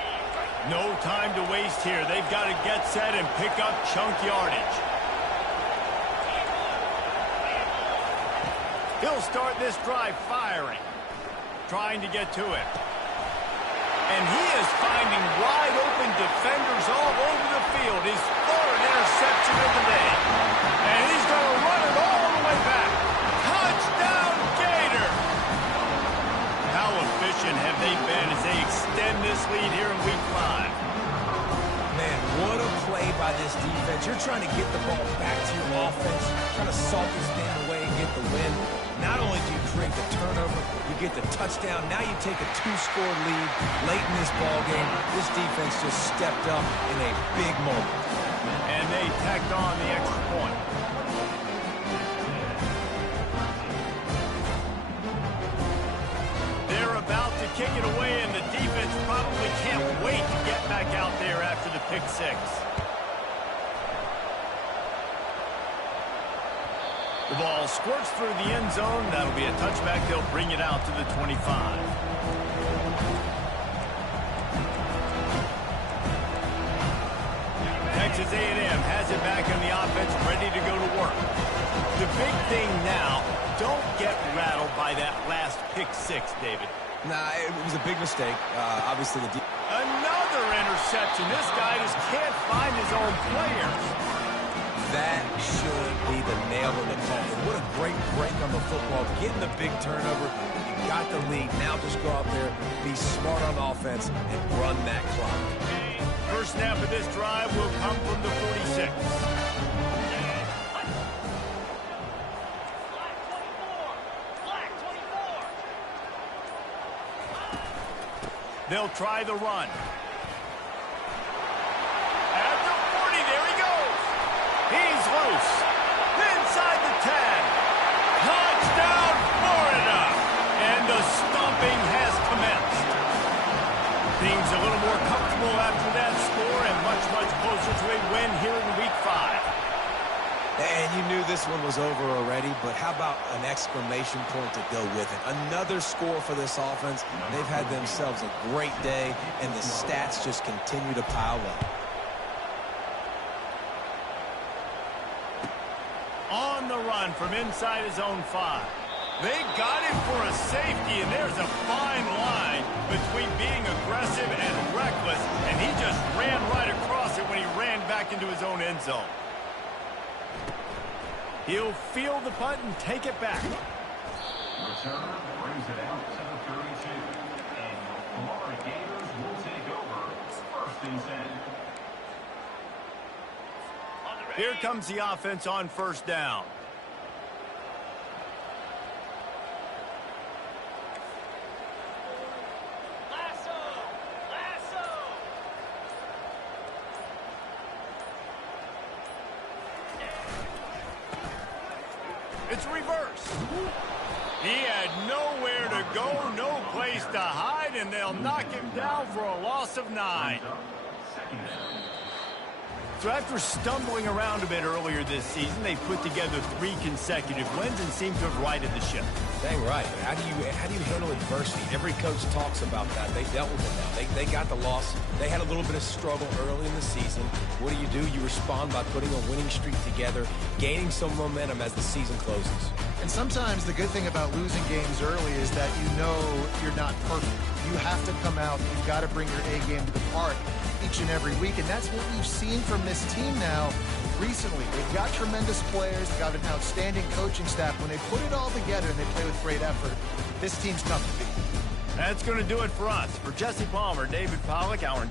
No time to waste here. They've got to get set and pick up chunk yardage. He'll start this drive firing, trying to get to it. And he is finding wide-open defenders all over the field. His third interception of the day. And he's going to run it all the way back. Touchdown, Gator! How efficient have they been as they extend this lead here in Week 5? Man, what a play by this defense. You're trying to get the ball back to your offense, trying to salt this game away and get the win. Not only do you create the turnover, you get the touchdown. Now you take a 2-score lead late in this ball game. This defense just stepped up in a big moment. And they tacked on the extra point. They're about to kick it away, and the defense probably can't wait to get back out there after the pick six. The ball squirts through the end zone. That'll be a touchback. They'll bring it out to the 25. Texas A&M has it back on the offense, ready to go to work. The big thing now, don't get rattled by that last pick six, David. Nah, it was a big mistake. Obviously, Another interception. This guy just can't find his own players. That should be the nail in the coffin. What a great break on the football. Getting the big turnover. You got the lead. Now just go out there, be smart on offense, and run that clock. First snap of this drive will come from the 46. They'll try the run. At the 40, there he goes. He's loose. Inside the 10. Touchdown, Florida. And the stomping has commenced. Things a little more comfortable after that score and much, much closer to a win here in Week 5. And you knew this one was over already, but how about an exclamation point to go with it? Another score for this offense. They've had themselves a great day, and the stats just continue to pile up. On the run from inside his own 5. They got him for a safety, and there's a fine line between being aggressive and reckless, and he just ran right across it when he ran back into his own end zone. He'll field the punt and take it back. Return brings it out to the 32. And the Florida Gators will take over first and 10. Here comes the offense on first down. It's reversed. He had nowhere to go, no place to hide, and they'll knock him down for a loss of 9. So after stumbling around a bit earlier this season, they put together 3 consecutive wins and seem to have righted the ship. Dang right. How do you handle adversity? Every coach talks about that. They dealt with it now. They got the loss. They had a little bit of struggle early in the season. What do? You respond by putting a winning streak together, gaining some momentum as the season closes. And sometimes the good thing about losing games early is that you know you're not perfect. You have to come out. You've got to bring your A game to the park each and every week, and that's what we've seen from this team now recently. They've got tremendous players, got an outstanding coaching staff. When they put it all together and they play with great effort, this team's tough to beat. That's going to do it for us. For Jesse Palmer, David Pollack, our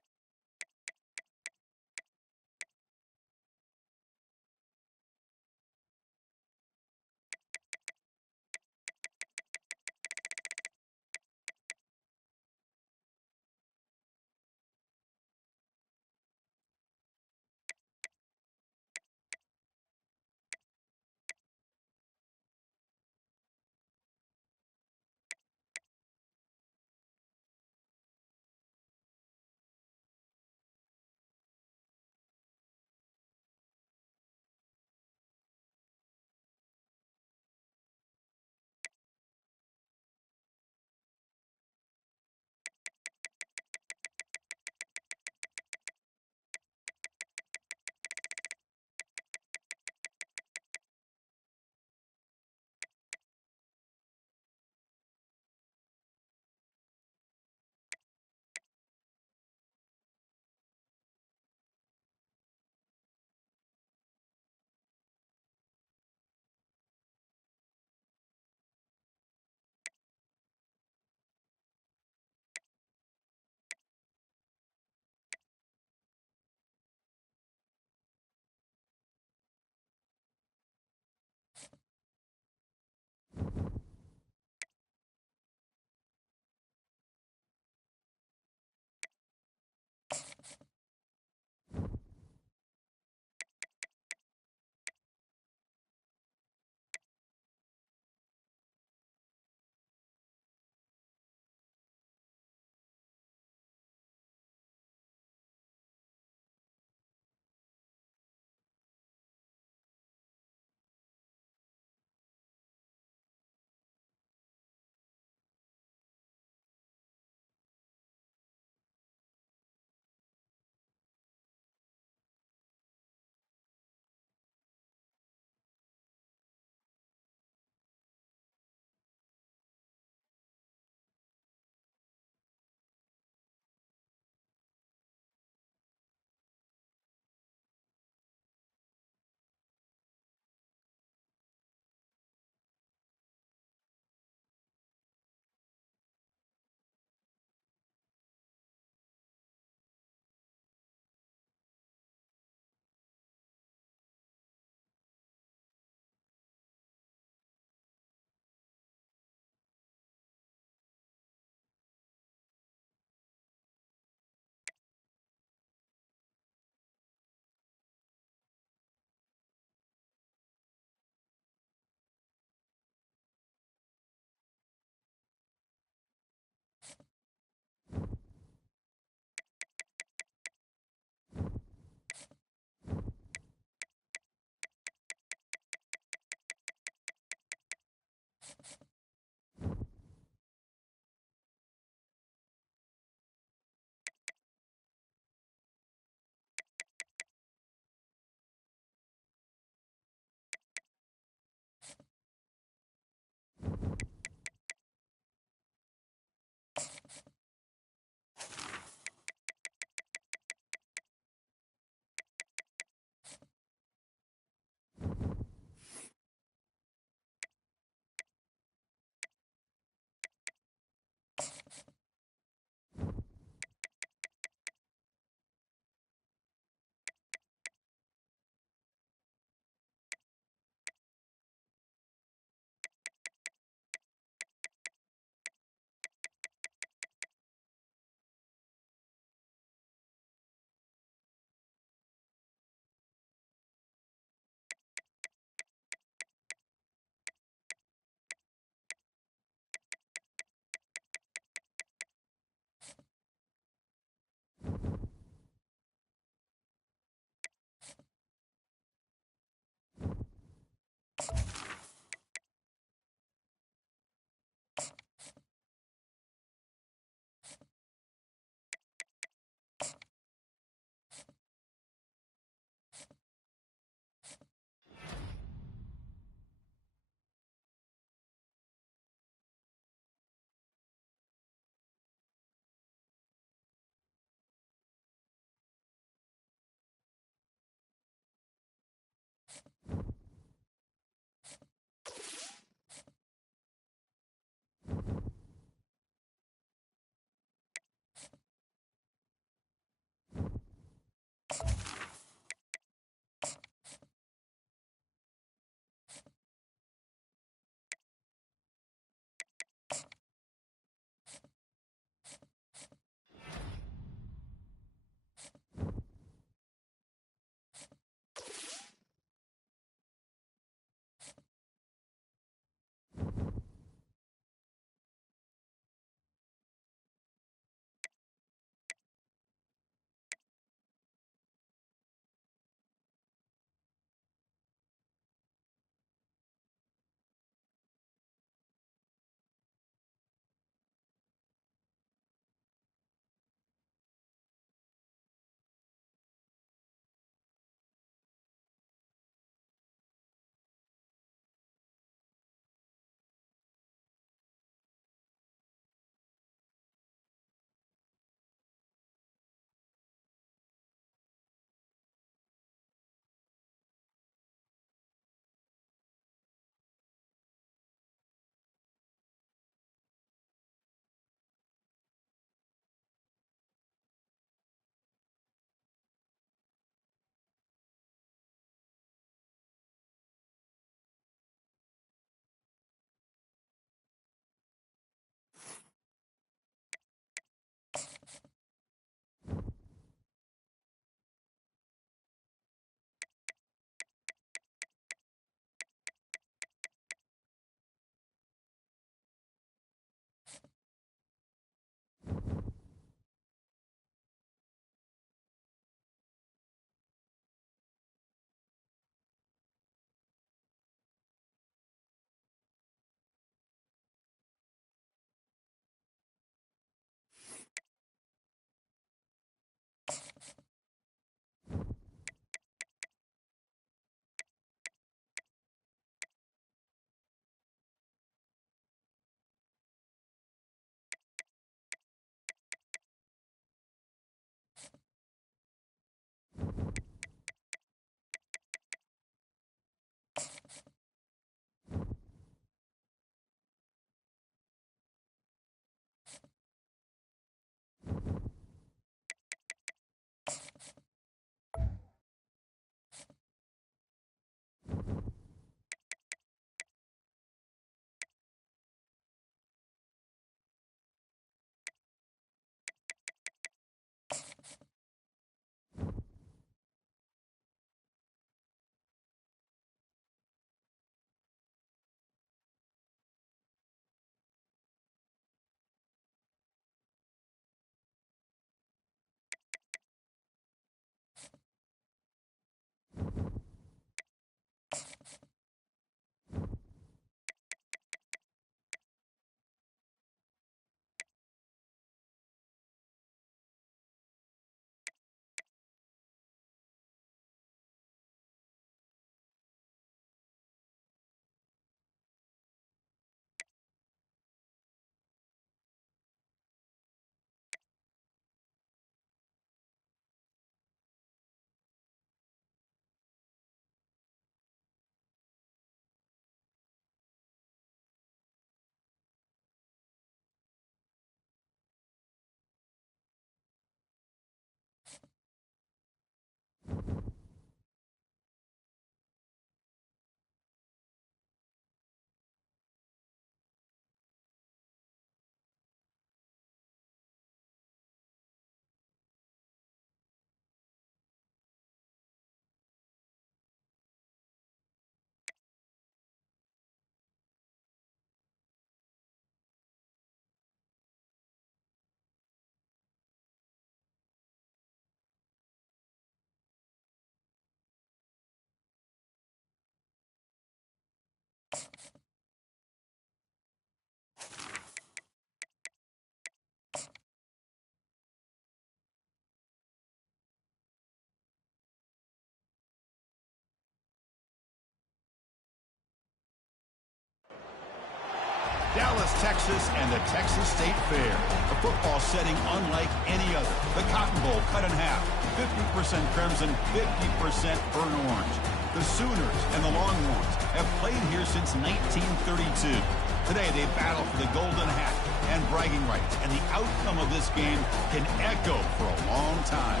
Dallas, Texas, and the Texas State Fair. A football setting unlike any other. The Cotton Bowl cut in half. 50% crimson, 50% burnt orange. The Sooners and the Longhorns have played here since 1932. Today, they battle for the golden hat and bragging rights, and the outcome of this game can echo for a long time.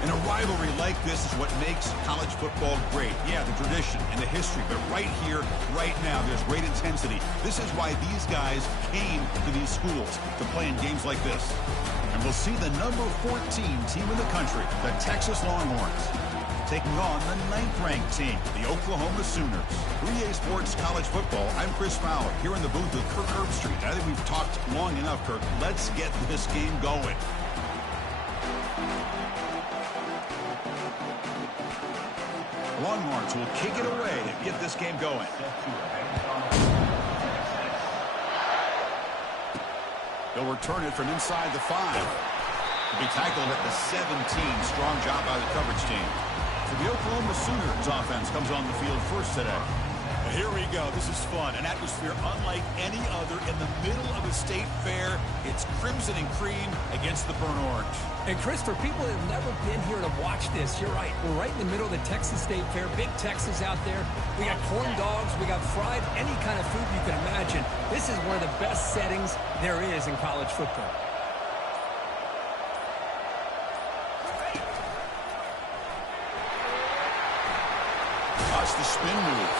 And a rivalry like this is what makes college football great. Yeah, the tradition and the history, but right here, right now, there's great intensity. This is why these guys came to these schools to play in games like this. And we'll see the number 14 team in the country, the Texas Longhorns, taking on the 9th-ranked team, the Oklahoma Sooners. 3A Sports College Football, I'm Chris Fowler, here in the booth with Kirk Herbstreit. I think we've talked long enough, Kirk. Let's get this game going. Longhorns will kick it away to get this game going. They'll return it from inside the 5. To be tackled at the 17. Strong job by the coverage team. So the Oklahoma Sooners offense comes on the field first today. Well, here we go. This is fun. An atmosphere unlike any other in the middle of a state fair. It's crimson and cream against the burnt orange. And Chris, for people that have never been here to watch this, you're right. We're right in the middle of the Texas State Fair. Big Texas out there. We got corn dogs. We got fried, any kind of food you can imagine. This is one of the best settings there is in college football. Watch the spin move.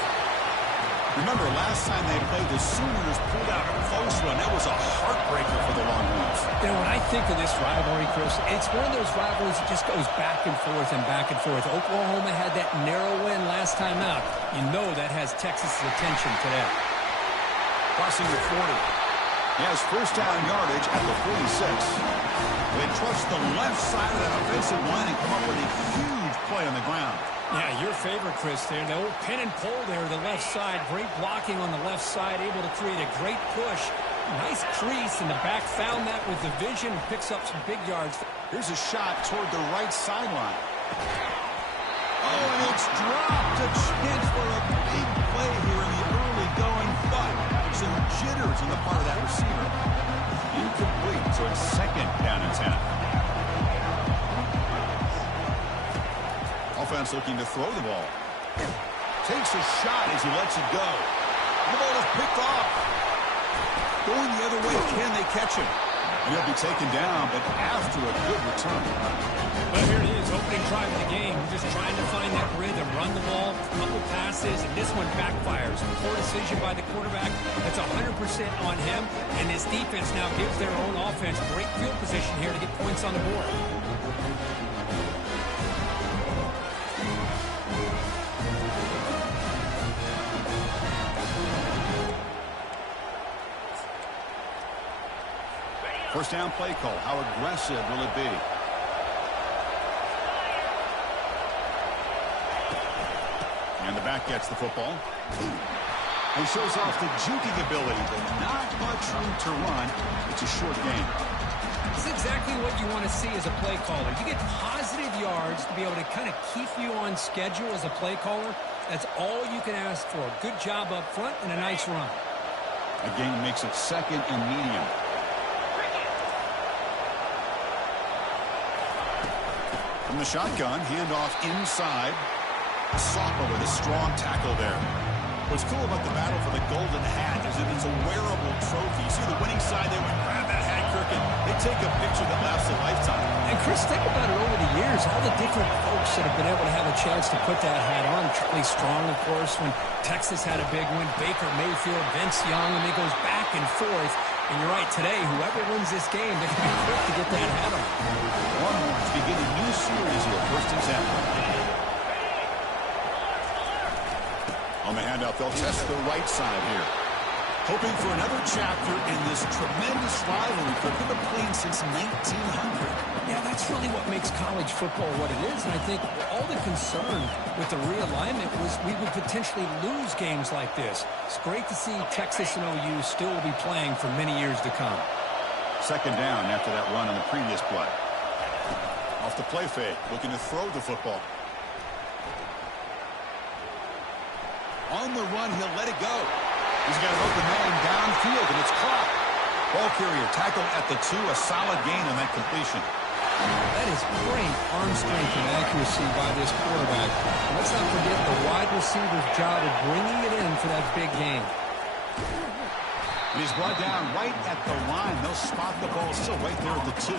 Remember, last time they played, the Sooners pulled out a close one. That was a heartbreaker for the Longhorns. You know, when I think of this rivalry, Chris, it's one of those rivalries that just goes back and forth and back and forth. Oklahoma had that narrow win last time out. You know that has Texas' attention today. Crossing the 40. He has first down yardage at the 46. They trust the left side of that offensive line and come up with a huge play on the ground. Yeah, your favorite, Chris, there. The old pin and pull there, the left side. Great blocking on the left side, able to create a great push. Nice crease, and the back found that with the vision, picks up some big yards. Here's a shot toward the right sideline. Oh, and it's dropped. A chance for a big play here in the early going, but some jitters on the part of that receiver. Incomplete, so it's second down and 10. Offense looking to throw the ball. Takes a shot as he lets it go. The ball is picked off. Going the other way, can they catch him? And he'll be taken down, but after a good return. Well, here it is, opening drive of the game. We're just trying to find that rhythm, run the ball, couple passes, and this one backfires. Poor decision by the quarterback. That's 100% on him, and this defense now gives their own offense great field position here to get points on the board. First down play call. How aggressive will it be? And the back gets the football. He shows off the juking ability, but not much room to run. It's a short game. This is exactly what you want to see as a play caller. You get positive yards to be able to kind of keep you on schedule as a play caller. That's all you can ask for. Good job up front and a nice run. Again, makes it second and medium. From the shotgun, handoff inside. Sophomore with a strong tackle there. What's cool about the battle for the golden hat is that it's a wearable trophy. You see the winning side there, when grab that hat, Kirk, and they take a picture that lasts a lifetime. And Chris, think about it over the years, all the different folks that have been able to have a chance to put that hat on. Charlie Strong, of course, when Texas had a big win. Baker Mayfield, Vince Young, and it goes back and forth. And you're right, today, whoever wins this game, they can be quick to get that hat on. Longhorns begin a new series here, first and 10. On the handout, they'll test the right side here. Hoping for another chapter in this tremendous rivalry that could have played since 1900. Yeah, that's really what makes college football what it is. And I think all the concern with the realignment was we would potentially lose games like this. It's great to see Texas and OU still be playing for many years to come. Second down after that run on the previous play. Off the play fake, looking to throw the football. On the run, he'll let it go. He's got an open man downfield, and it's caught. Ball carrier tackled at the 2, a solid gain on that completion. That is great arm strength and accuracy by this quarterback. And let's not forget the wide receiver's job of bringing it in for that big game. And he's brought down right at the line. They'll spot the ball still right there at the 2.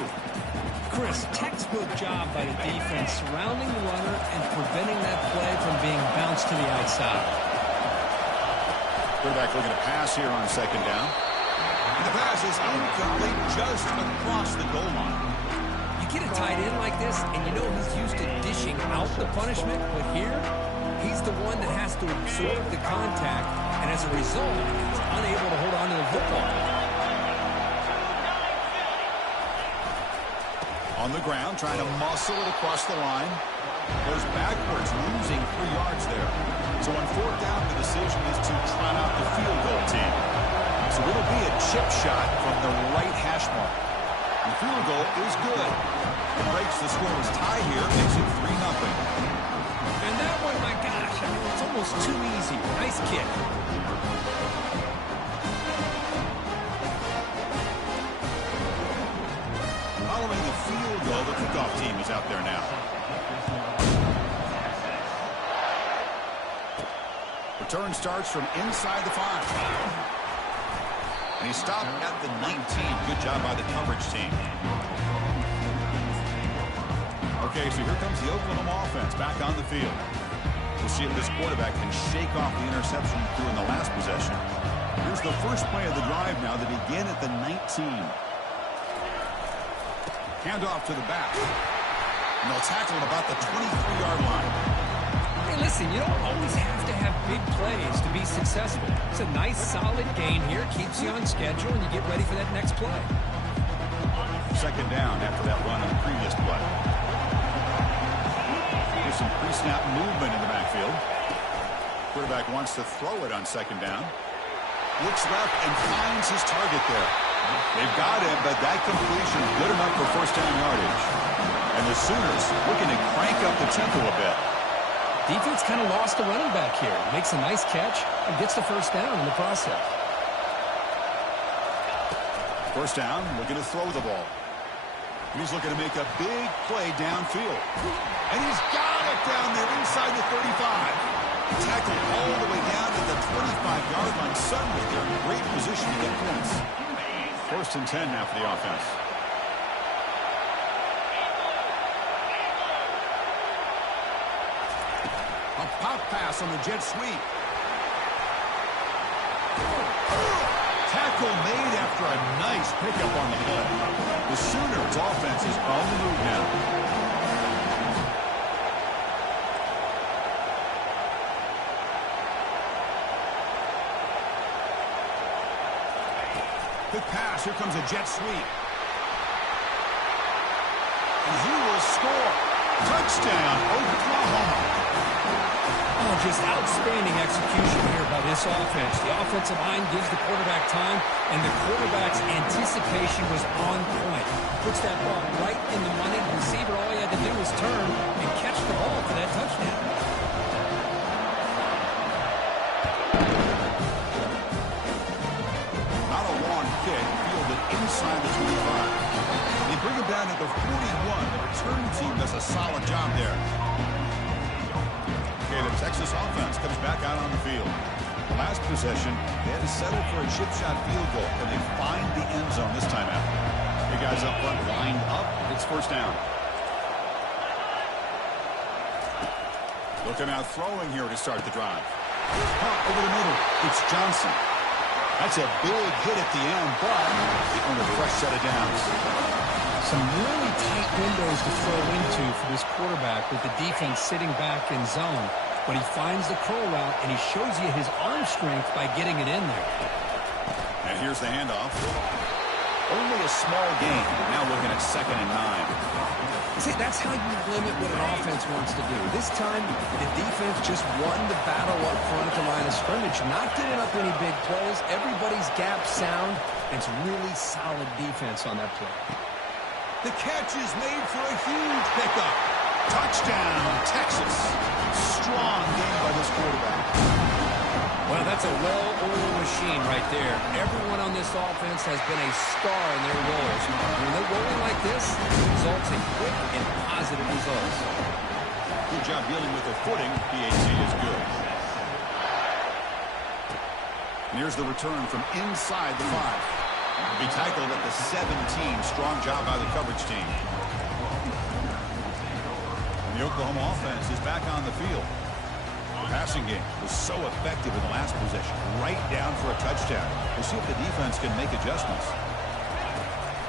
Chris, textbook job by the defense surrounding the runner and preventing that play from being bounced to the outside. Quarterback looking to pass here on 2nd down. And the pass is incomplete just across the goal line. You get a tight end like this, and you know he's used to dishing out the punishment, but here, he's the one that has to absorb the contact, and as a result, he's unable to hold on to the football. On the ground, trying to muscle it across the line. Goes backwards, losing 3 yards there. So on 4th down, the decision is to trot out the field goal team. So it'll be a chip shot from the right hash mark. The field goal is good. It breaks the scoreless tie here, makes it 3-0. And that one, my gosh, I mean, it's almost too easy. Nice kick. Following the field goal, the kickoff team is out there now. Return starts from inside the 5. And he stopped at the 19. Good job by the coverage team. Okay, so here comes the Oklahoma offense back on the field. We'll see if this quarterback can shake off the interception he threw in the last possession. Here's the first play of the drive now that begin at the 19. Handoff to the back. And they'll tackle him about the 23-yard line. Hey, listen, you don't always have to have big plays to be successful. It's a nice, solid gain here. Keeps you on schedule, and you get ready for that next play. 2nd down after that run on the previous play. Here's some pre-snap movement in the backfield. Quarterback wants to throw it on 2nd down. Looks left and finds his target there. They've got him, but that completion is good enough for 1st down yardage. And the Sooners looking to crank up the tempo a bit. Defense kind of lost the running back here. Makes a nice catch and gets the 1st down in the process. 1st down, looking to throw the ball. He's looking to make a big play downfield. And he's got it down there inside the 35. Tackled all the way down to the 25-yard line. Suddenly, they're in great position to get points. 1st and 10 now for the offense. A pop pass on the jet sweep. Tackle made after a nice pickup on the play. The Sooners' offense is on the move now. Quick pass. Here comes a jet sweep. And he will score. Touchdown, Oklahoma. Oh, just outstanding execution here by this offense. The offensive line gives the quarterback time, and the quarterback's anticipation was on point. Puts that ball right in the money. The receiver, all he had to do was turn and catch the ball for that touchdown. Not a long kick, fielded inside the 25. They bring him down at the 41. The return team does a solid job there. Okay, the Texas offense comes back out on the field. The last possession, they had to settle for a chip shot field goal. Can they find the end zone this time out? The guys up front lined up. It's 1st down. Looking out throwing here to start the drive. Pop over the middle. It's Johnson. That's a big hit at the end, but they earn a fresh set of downs. Some really tight windows to throw into for this quarterback with the defense sitting back in zone. But he finds the curl route, and he shows you his arm strength by getting it in there. And here's the handoff. Only a small gain. Now looking at 2nd and 9. See, that's how you limit what an offense wants to do. This time, the defense just won the battle up front at the line of scrimmage, not giving up any big plays. Everybody's gap sound. It's really solid defense on that play. The catch is made for a huge pickup. Touchdown, Texas. Strong game by this quarterback. Well, that's a well-oiled machine right there. Everyone on this offense has been a star in their roles. When they're rolling like this, it results in quick and positive results. Good job dealing with the footing. PAT is good. And here's the return from inside the 5. Be tackled at the 17. Strong job by the coverage team. And the Oklahoma offense is back on the field. The passing game was so effective in the last possession. Right down for a touchdown. We'll see if the defense can make adjustments.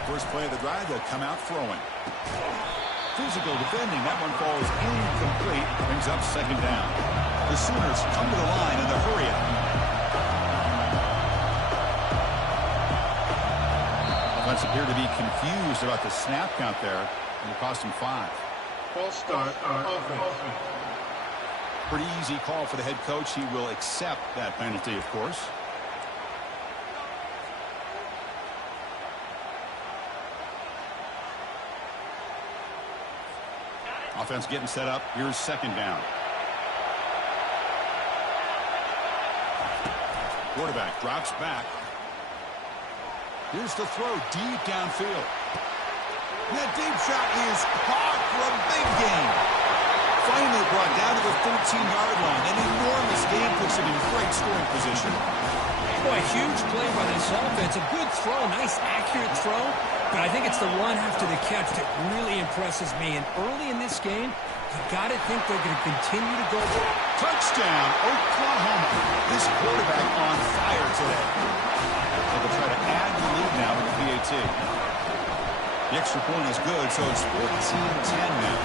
First play of the drive, they'll come out throwing. Physical defending. That one falls incomplete. Brings up second down. The Sooners come to the line in the hurry up. Offense appeared to be confused about the snap count there, and it cost him 5. False start offense. Pretty easy call for the head coach. He will accept that penalty, of course. Offense getting set up. Here's second down. Quarterback drops back. Here's the throw deep downfield. That deep shot is caught for a big gain. Finally brought down to the 13-yard line. An enormous gain puts him in great scoring position. Boy, huge play by this offense. A good throw, nice accurate throw. But I think it's the run after the catch that really impresses me. And early in this game, you got to think they're going to continue to go. Touchdown, Oklahoma. This quarterback on fire today. So they'll try to add the lead now in the PAT. The extra point is good, so it's 14-10 now.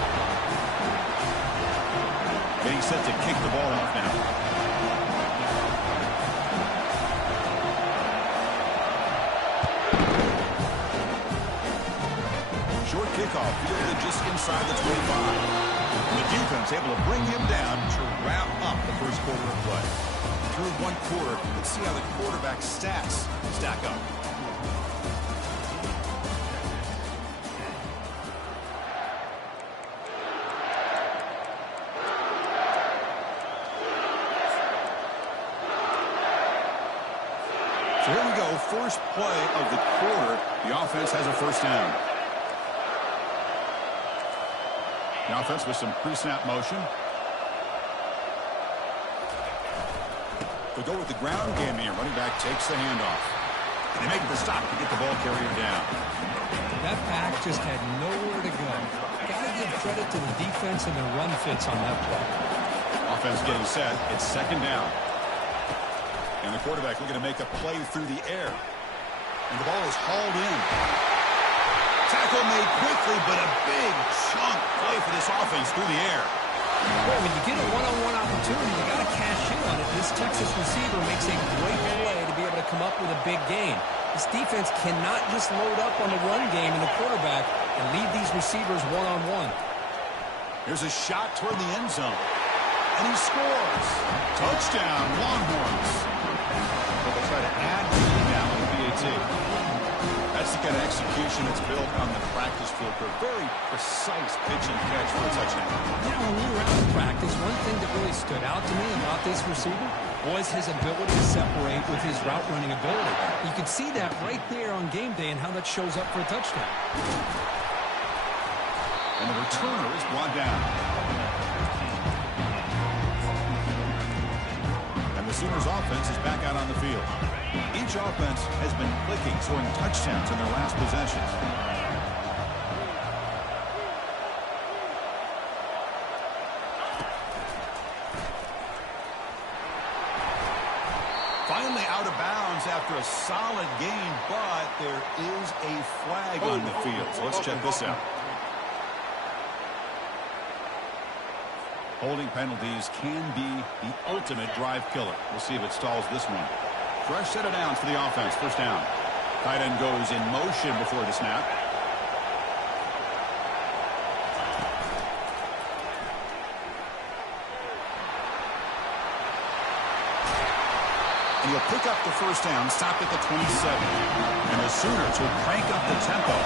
Getting set to kick the ball off now. Short kickoff, fielded just inside the 25. And the defense able to bring him down to wrap up the first quarter of play. Through one quarter, let's see how the quarterback's stats stack up. So here we go, first play of the quarter. The offense has a first down. The offense with some pre-snap motion. They'll go with the ground game here. Running back takes the handoff. And they make the stop to get the ball carrier down. That back just had nowhere to go. Got to give credit to the defense and their run fits on that play. Offense getting set. It's second down. And the quarterback looking to make a play through the air. And the ball is hauled in. Tackle made quickly, but a big chunk play for this offense through the air. Boy, when you get a one-on-one opportunity, you got to cash in on it. This Texas receiver makes a great play to be able to come up with a big gain. This defense cannot just load up on the run game and the quarterback and leave these receivers one-on-one. Here's a shot toward the end zone. And he scores. Touchdown, Longhorns. But they'll try to add the lead now in the PAT. That's the kind of execution that's built on the practice field for a very precise pitch and catch for a touchdown. Yeah, when we were out in practice, one thing that really stood out to me about this receiver was his ability to separate with his route running ability. You could see that right there on game day and how that shows up for a touchdown. And the returner is brought down. And the Sooners offense is back out on the field. Each offense has been clicking, scoring touchdowns in their last possessions. Finally out of bounds after a solid game, but there is a flag on the field. So let's check this out. Holding penalties can be the ultimate drive killer. We'll see if it stalls this one. Fresh set of downs for the offense. First down. Tight end goes in motion before the snap. And he'll pick up the first down, stop at the 27. And the Sooners will crank up the tempo.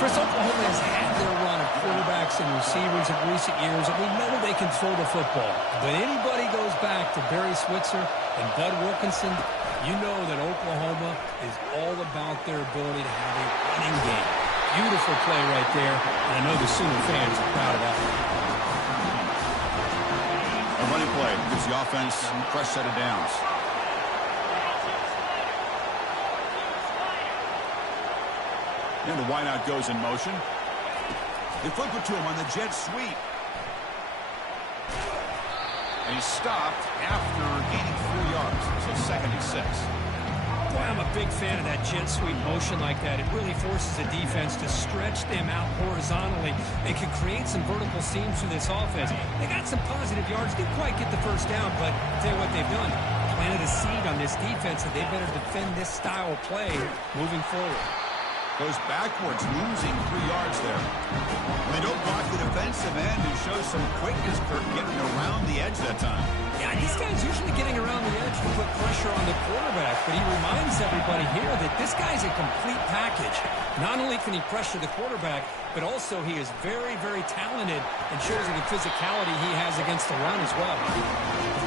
Chris, Oklahoma has had their run of quarterbacks and receivers in recent years, and we know they can throw the football. But anybody goes back to Barry Switzer and Bud Wilkinson, you know that Oklahoma is all about their ability to have a running game. Beautiful play right there, and I know the Sooner fans are proud of that. play. Gives the offense a fresh set of downs. And the wideout goes in motion. They flip it to him on the jet sweep. And he's stopped after gaining 4 yards. So second and 6. Boy, I'm a big fan of that jet sweep motion like that. It really forces the defense to stretch them out horizontally. They can create some vertical seams through this offense. They got some positive yards. Didn't quite get the first down, but I'll tell you what they've done. Planted a seed on this defense that they better defend this style of play moving forward. Goes backwards, losing 3 yards there. They don't block the defensive end and show some quickness for getting around the edge that time. Yeah, this guy's usually getting around the edge to put pressure on the quarterback, but he reminds everybody here that this guy's a complete package. Not only can he pressure the quarterback, but also he is very, very talented and shows you the physicality he has against the run as well.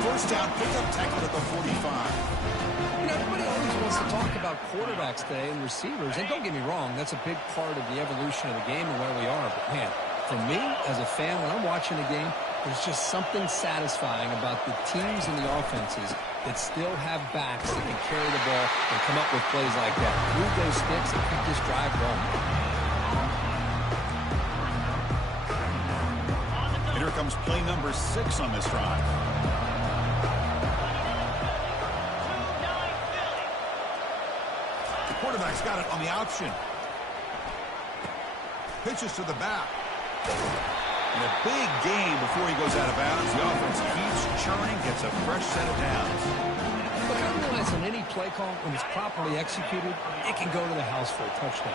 First down, pickup tackle at the 45. Everybody always wants to talk about quarterbacks today and receivers, and don't get me wrong, that's a big part of the evolution of the game and where we are. But, man, for me, as a fan, when I'm watching the game, there's just something satisfying about the teams and the offenses that still have backs that can carry the ball and come up with plays like that. Move those sticks and keep this drive going. And here comes play number 6 on this drive. The quarterback's got it on the option. Pitches to the back. And a big gain before he goes out of bounds. The offense keeps churning, gets a fresh set of downs. Look, I realize on any play call, when it's properly executed, it can go to the house for a touchdown.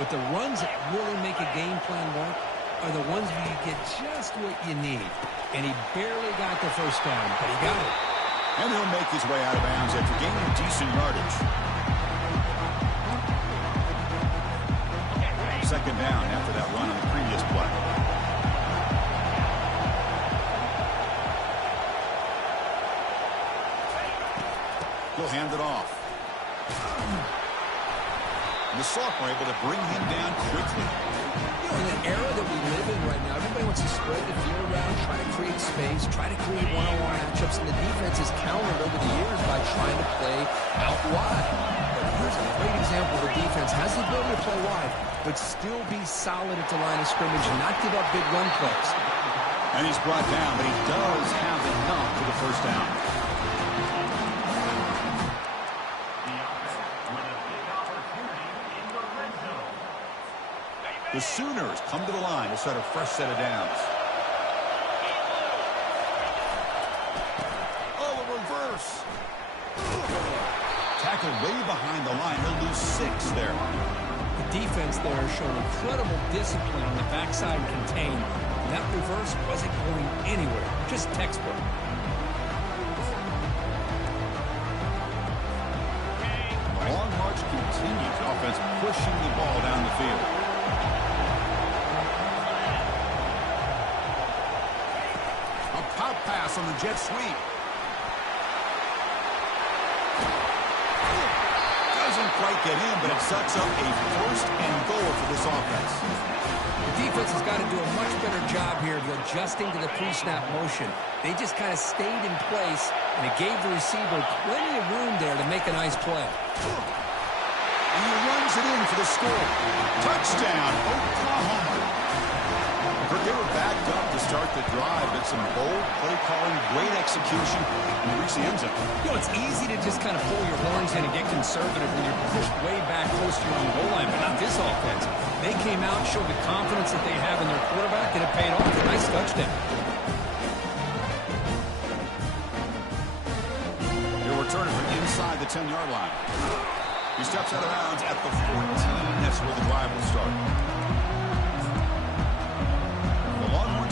But the runs that really make a game plan work are the ones where you get just what you need. And he barely got the first down, but he got it. And he'll make his way out of bounds after gaining decent yardage. Second down after that run on the previous play. He'll hand it off. And the sophomore able to bring him down quickly. You know, in the era that we live in right now, everybody wants to spread the field around, try to create space, try to create one-on-one matchups, and the defense is countered over the years by trying to play out wide. But here's a great example of a defense has the ability to play wide, but still be solid at the line of scrimmage and not give up big run plays. And he's brought down, but he does have enough for the first down. The Sooners come to the line to start a fresh set of downs. Oh, a reverse. Tackled way behind the line. He'll lose 6 there. The defense there showed incredible discipline on the backside contain. That reverse wasn't going anywhere. Just textbook. The long march continues. Offense pushing the ball down the field. Pop pass on the jet sweep. Doesn't quite get in, but it sets up a first and goal for this offense. The defense has got to do a much better job here of adjusting to the pre-snap motion. They just kind of stayed in place, and it gave the receiver plenty of room there to make a nice play. And he runs it in for the score. Touchdown, Oklahoma. They were backed up to start the drive, but some bold play calling, great execution, and they reach the end zone. You know, it's easy to just kind of pull your horns in and get conservative when you're pushed way back close to your own goal line, but not this offense. They came out and showed the confidence that they have in their quarterback, and it paid off. A nice touchdown. They're returning from inside the 10-yard line. He steps out of bounds at the 14. That's where the drive will start.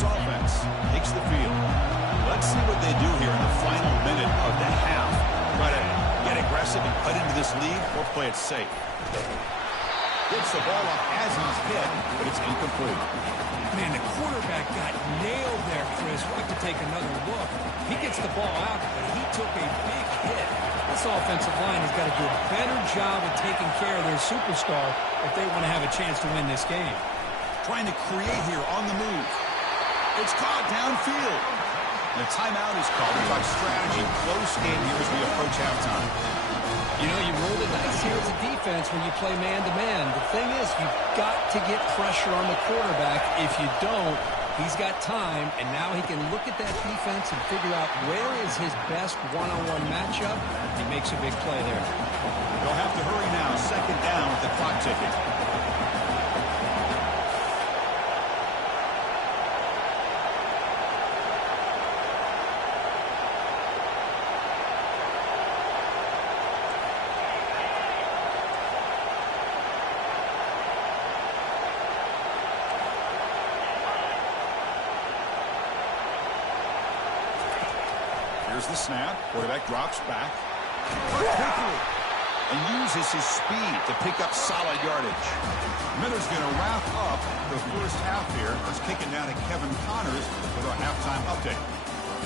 Offense takes the field. Let's see what they do here in the final minute of the half. Try to get aggressive and cut into this lead or play it safe. Gets the ball up as he's hit, but it's incomplete. Man, the quarterback got nailed there, Chris. We'll have to take another look. He gets the ball out, but he took a big hit. This offensive line has got to do a better job of taking care of their superstar if they want to have a chance to win this game. Trying to create here on the move. It's caught downfield. And a timeout is called to talk strategy. Close game here as we approach halftime. You know, you roll the dice here as a defense when you play man-to-man. The thing is, you've got to get pressure on the quarterback. If you don't, he's got time, and now he can look at that defense and figure out where is his best one-on-one matchup. He makes a big play there. They'll have to hurry now. Second down with the clock ticking. Here's the snap. Quarterback drops back. Quickly. And uses his speed to pick up solid yardage. Miller's going to wrap up the first half here. Let's kick it down to Kevin Connors with our halftime update.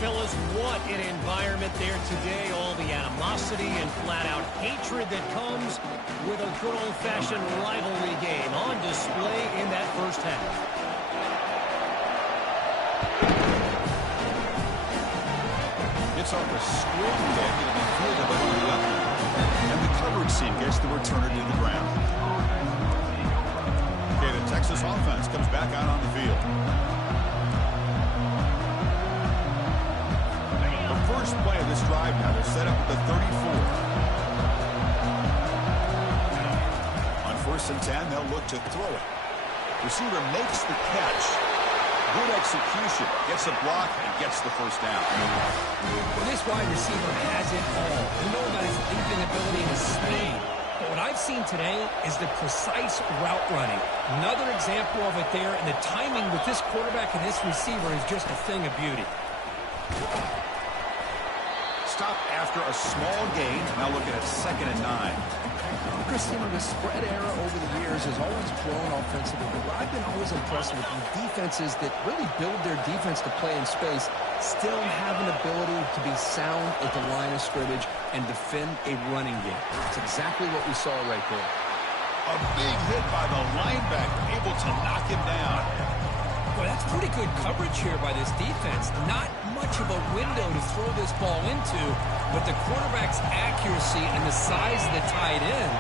Fellas, what an environment there today. All the animosity and flat-out hatred that comes with a good old-fashioned rivalry game on display in that first half. Gets off a squib kick. It'll be fielded by one of the up. And the coverage team gets the returner to the ground. Okay, the Texas offense comes back out on the field. The first play of this drive now, they're set up at the 34. On 1st and 10, they'll look to throw it. Receiver makes the catch. Good execution. Gets a block and gets the first down. Well, this wide receiver has it all. We know about his leaping ability and his speed. But what I've seen today is the precise route running. Another example of it there, and the timing with this quarterback and this receiver is just a thing of beauty. Stop after a small gain. Now looking at 2nd and 9. Chris, you know, the spread era over the years has always grown offensively, but I've been always impressed with defenses that really build their defense to play in space, still have an ability to be sound at the line of scrimmage and defend a running game. That's exactly what we saw right there. A big hit by the linebacker, able to knock him down. Well, that's pretty good coverage here by this defense. Not much of a window to throw this ball into, but the quarterback's accuracy and the size of the tight end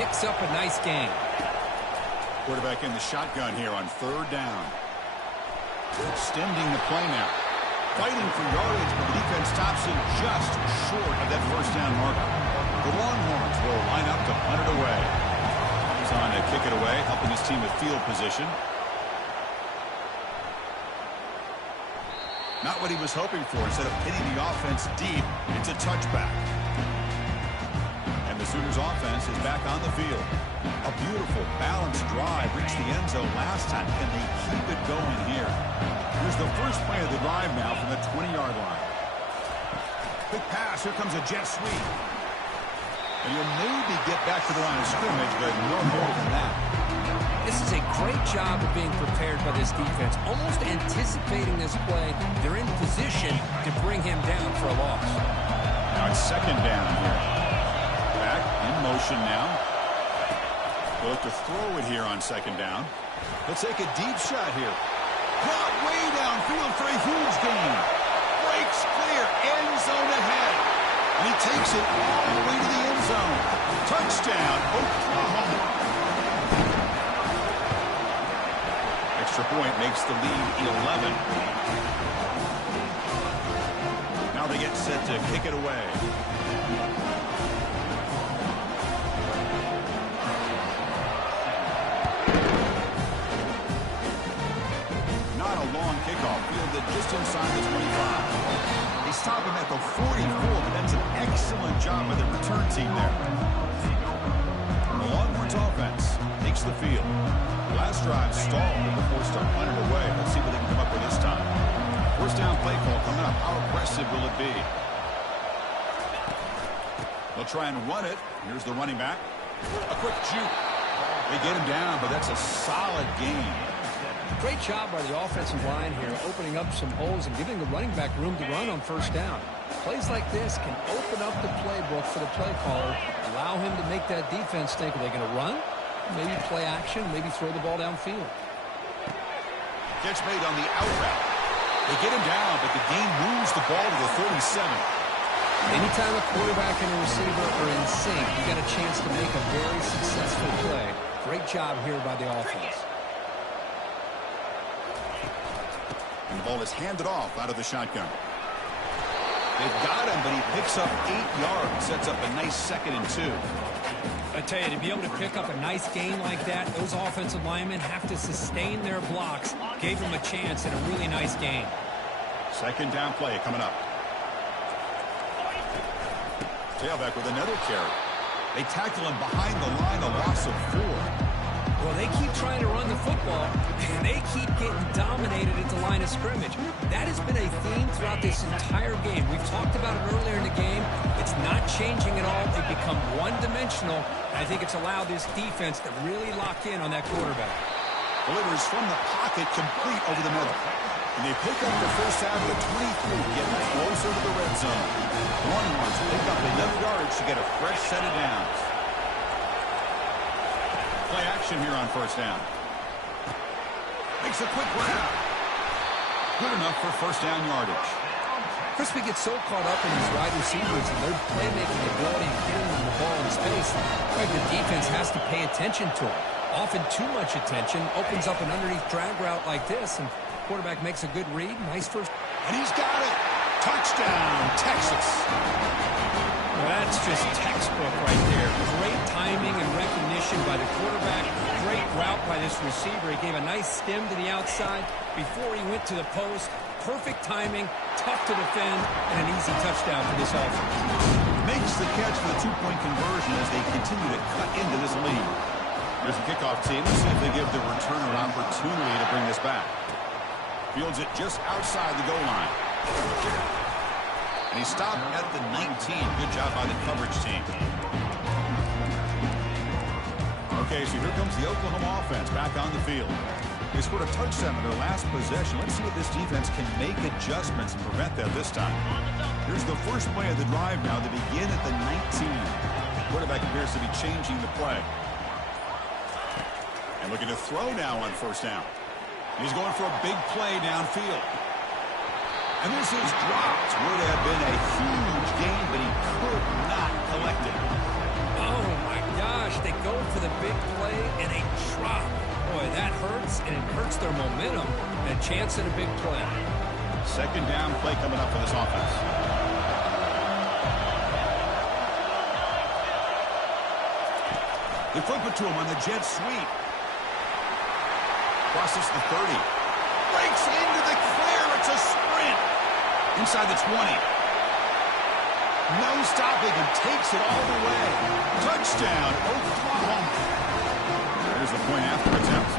picks up a nice game. Quarterback in the shotgun here on 3rd down. Extending the play now. Fighting for yardage, but the defense stops him just short of that 1st down marker. The Longhorns will line up to punt it away. He's on to kick it away, helping his team with field position. Not what he was hoping for. Instead of hitting the offense deep, it's a touchback. And the Sooners offense is back on the field. A beautiful, balanced drive reached the end zone last time. Can they keep it going here? Here's the first play of the drive now from the 20-yard line. Quick pass. Here comes a jet sweep. And he'll maybe get back to the line of scrimmage, but no more than that. This is a great job of being prepared by this defense, almost anticipating this play. They're in position to bring him down for a loss. Now it's 2nd down here. Back in motion now. They'll look to throw it here on 2nd down. He'll take a deep shot here. Caught way downfield for a huge gain. Breaks clear, end zone ahead. And he takes it all the way to the end zone. Touchdown, Oklahoma. Extra point makes the lead 11. Now they get set to kick it away. Not a long kickoff, fielded just inside the 25. They stop him at the 44, but that's an excellent job by the return team there. The Longhorns offense takes the field. Last drive stalled before start punted away. Let's see what they can come up with this time. 1st down play call coming up. How aggressive will it be? They'll try and run it. Here's the running back. A quick juke. They get him down, but that's a solid game. Great job by the offensive line here, opening up some holes and giving the running back room to run on 1st down. Plays like this can open up the playbook for the play caller, allow him to make that defense think, are they going to run? Maybe play action, maybe throw the ball downfield. Catch made on the out route. They get him down, but the gain moves the ball to the 37. Anytime a quarterback and a receiver are in sync, you got a chance to make a very successful play. Great job here by the offense. And the ball is handed off out of the shotgun. They've got him, but he picks up 8 yards, sets up a nice 2nd and 2. I tell you, to be able to pick up a nice gain like that, those offensive linemen have to sustain their blocks. Gave them a chance at a really nice game. 2nd down play coming up. Tailback with another carry. They tackle him behind the line, a loss of 4. Well, they keep trying to run the football, and they keep getting dominated at the line of scrimmage. That has been a theme throughout this entire game. We've talked about it earlier in the game. It's not changing at all. They've become one-dimensional. I think it's allowed this defense to really lock in on that quarterback. Delivers from the pocket, complete over the middle. And they pick up the first half of the 23, getting closer to the red zone. The Longhorns pick up enough yards to get a fresh set of downs. Play action here on first down. Makes a quick route. Good enough for first down yardage. Chris, we get so caught up in these wide receivers and their playmaking ability and getting them the ball in space. Right, the defense has to pay attention to it. Often too much attention opens up an underneath drag route like this, and quarterback makes a good read. Nice first. And he's got it. Touchdown, Texas. Well, that's just textbook right there. Great timing and recognition by the quarterback. Great route by this receiver. He gave a nice stem to the outside before he went to the post. Perfect timing, tough to defend, and an easy touchdown for this offense. Makes the catch for the 2-point conversion as they continue to cut into this lead. Here's the kickoff team. Let's see if they give the returner an opportunity to bring this back. Fields it just outside the goal line. And he stopped at the 19. Good job by the coverage team. Okay, so here comes the Oklahoma offense back on the field. They scored a touchdown in their last possession. Let's see if this defense can make adjustments and prevent that this time. Here's the first play of the drive now. They begin at the 19. The quarterback appears to be changing the play. And looking to throw now on first down. He's going for a big play downfield. And this is dropped. Would have been a huge gain, but he could not collect it. Oh, my gosh. They go for the big play, and a drop. Boy, that hurts, and it hurts their momentum. And a chance at a big play. 2nd down play coming up for this offense. They flip it to him on the jet sweep. Crosses the 30. Breaks into the clear. It's a sprint. Inside the 20. No stopping and takes it all the way. Touchdown, Oklahoma. There's the point after attempt.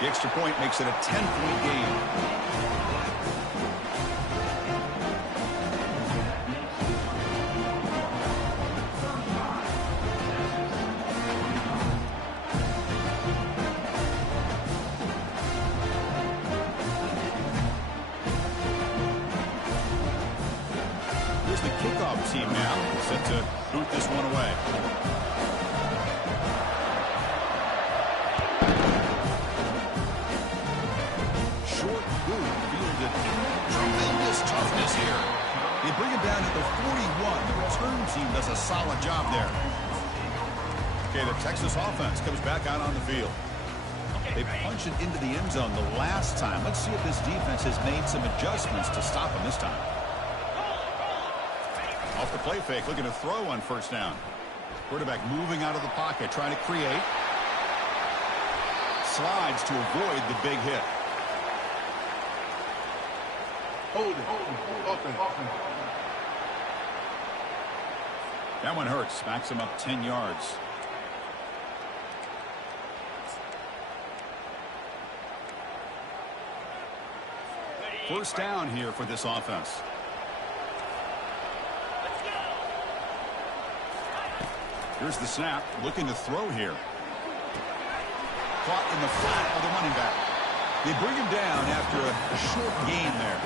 The extra point makes it a 10-point game. Team now set to boot this one away. Short boot fielded. Tremendous toughness here. They bring him down to the 41. The return team does a solid job there. Okay, the Texas offense comes back out on the field. They punch it into the end zone the last time. Let's see if this defense has made some adjustments to stop him this time. Off the play fake, looking to throw on first down. Quarterback moving out of the pocket, trying to create. Slides to avoid the big hit. Hold it. Offense. That one hurts. Backs him up 10 yards. First down here for this offense. Here's the snap, looking to throw here. Caught in the flat of the running back. They bring him down after a short gain there.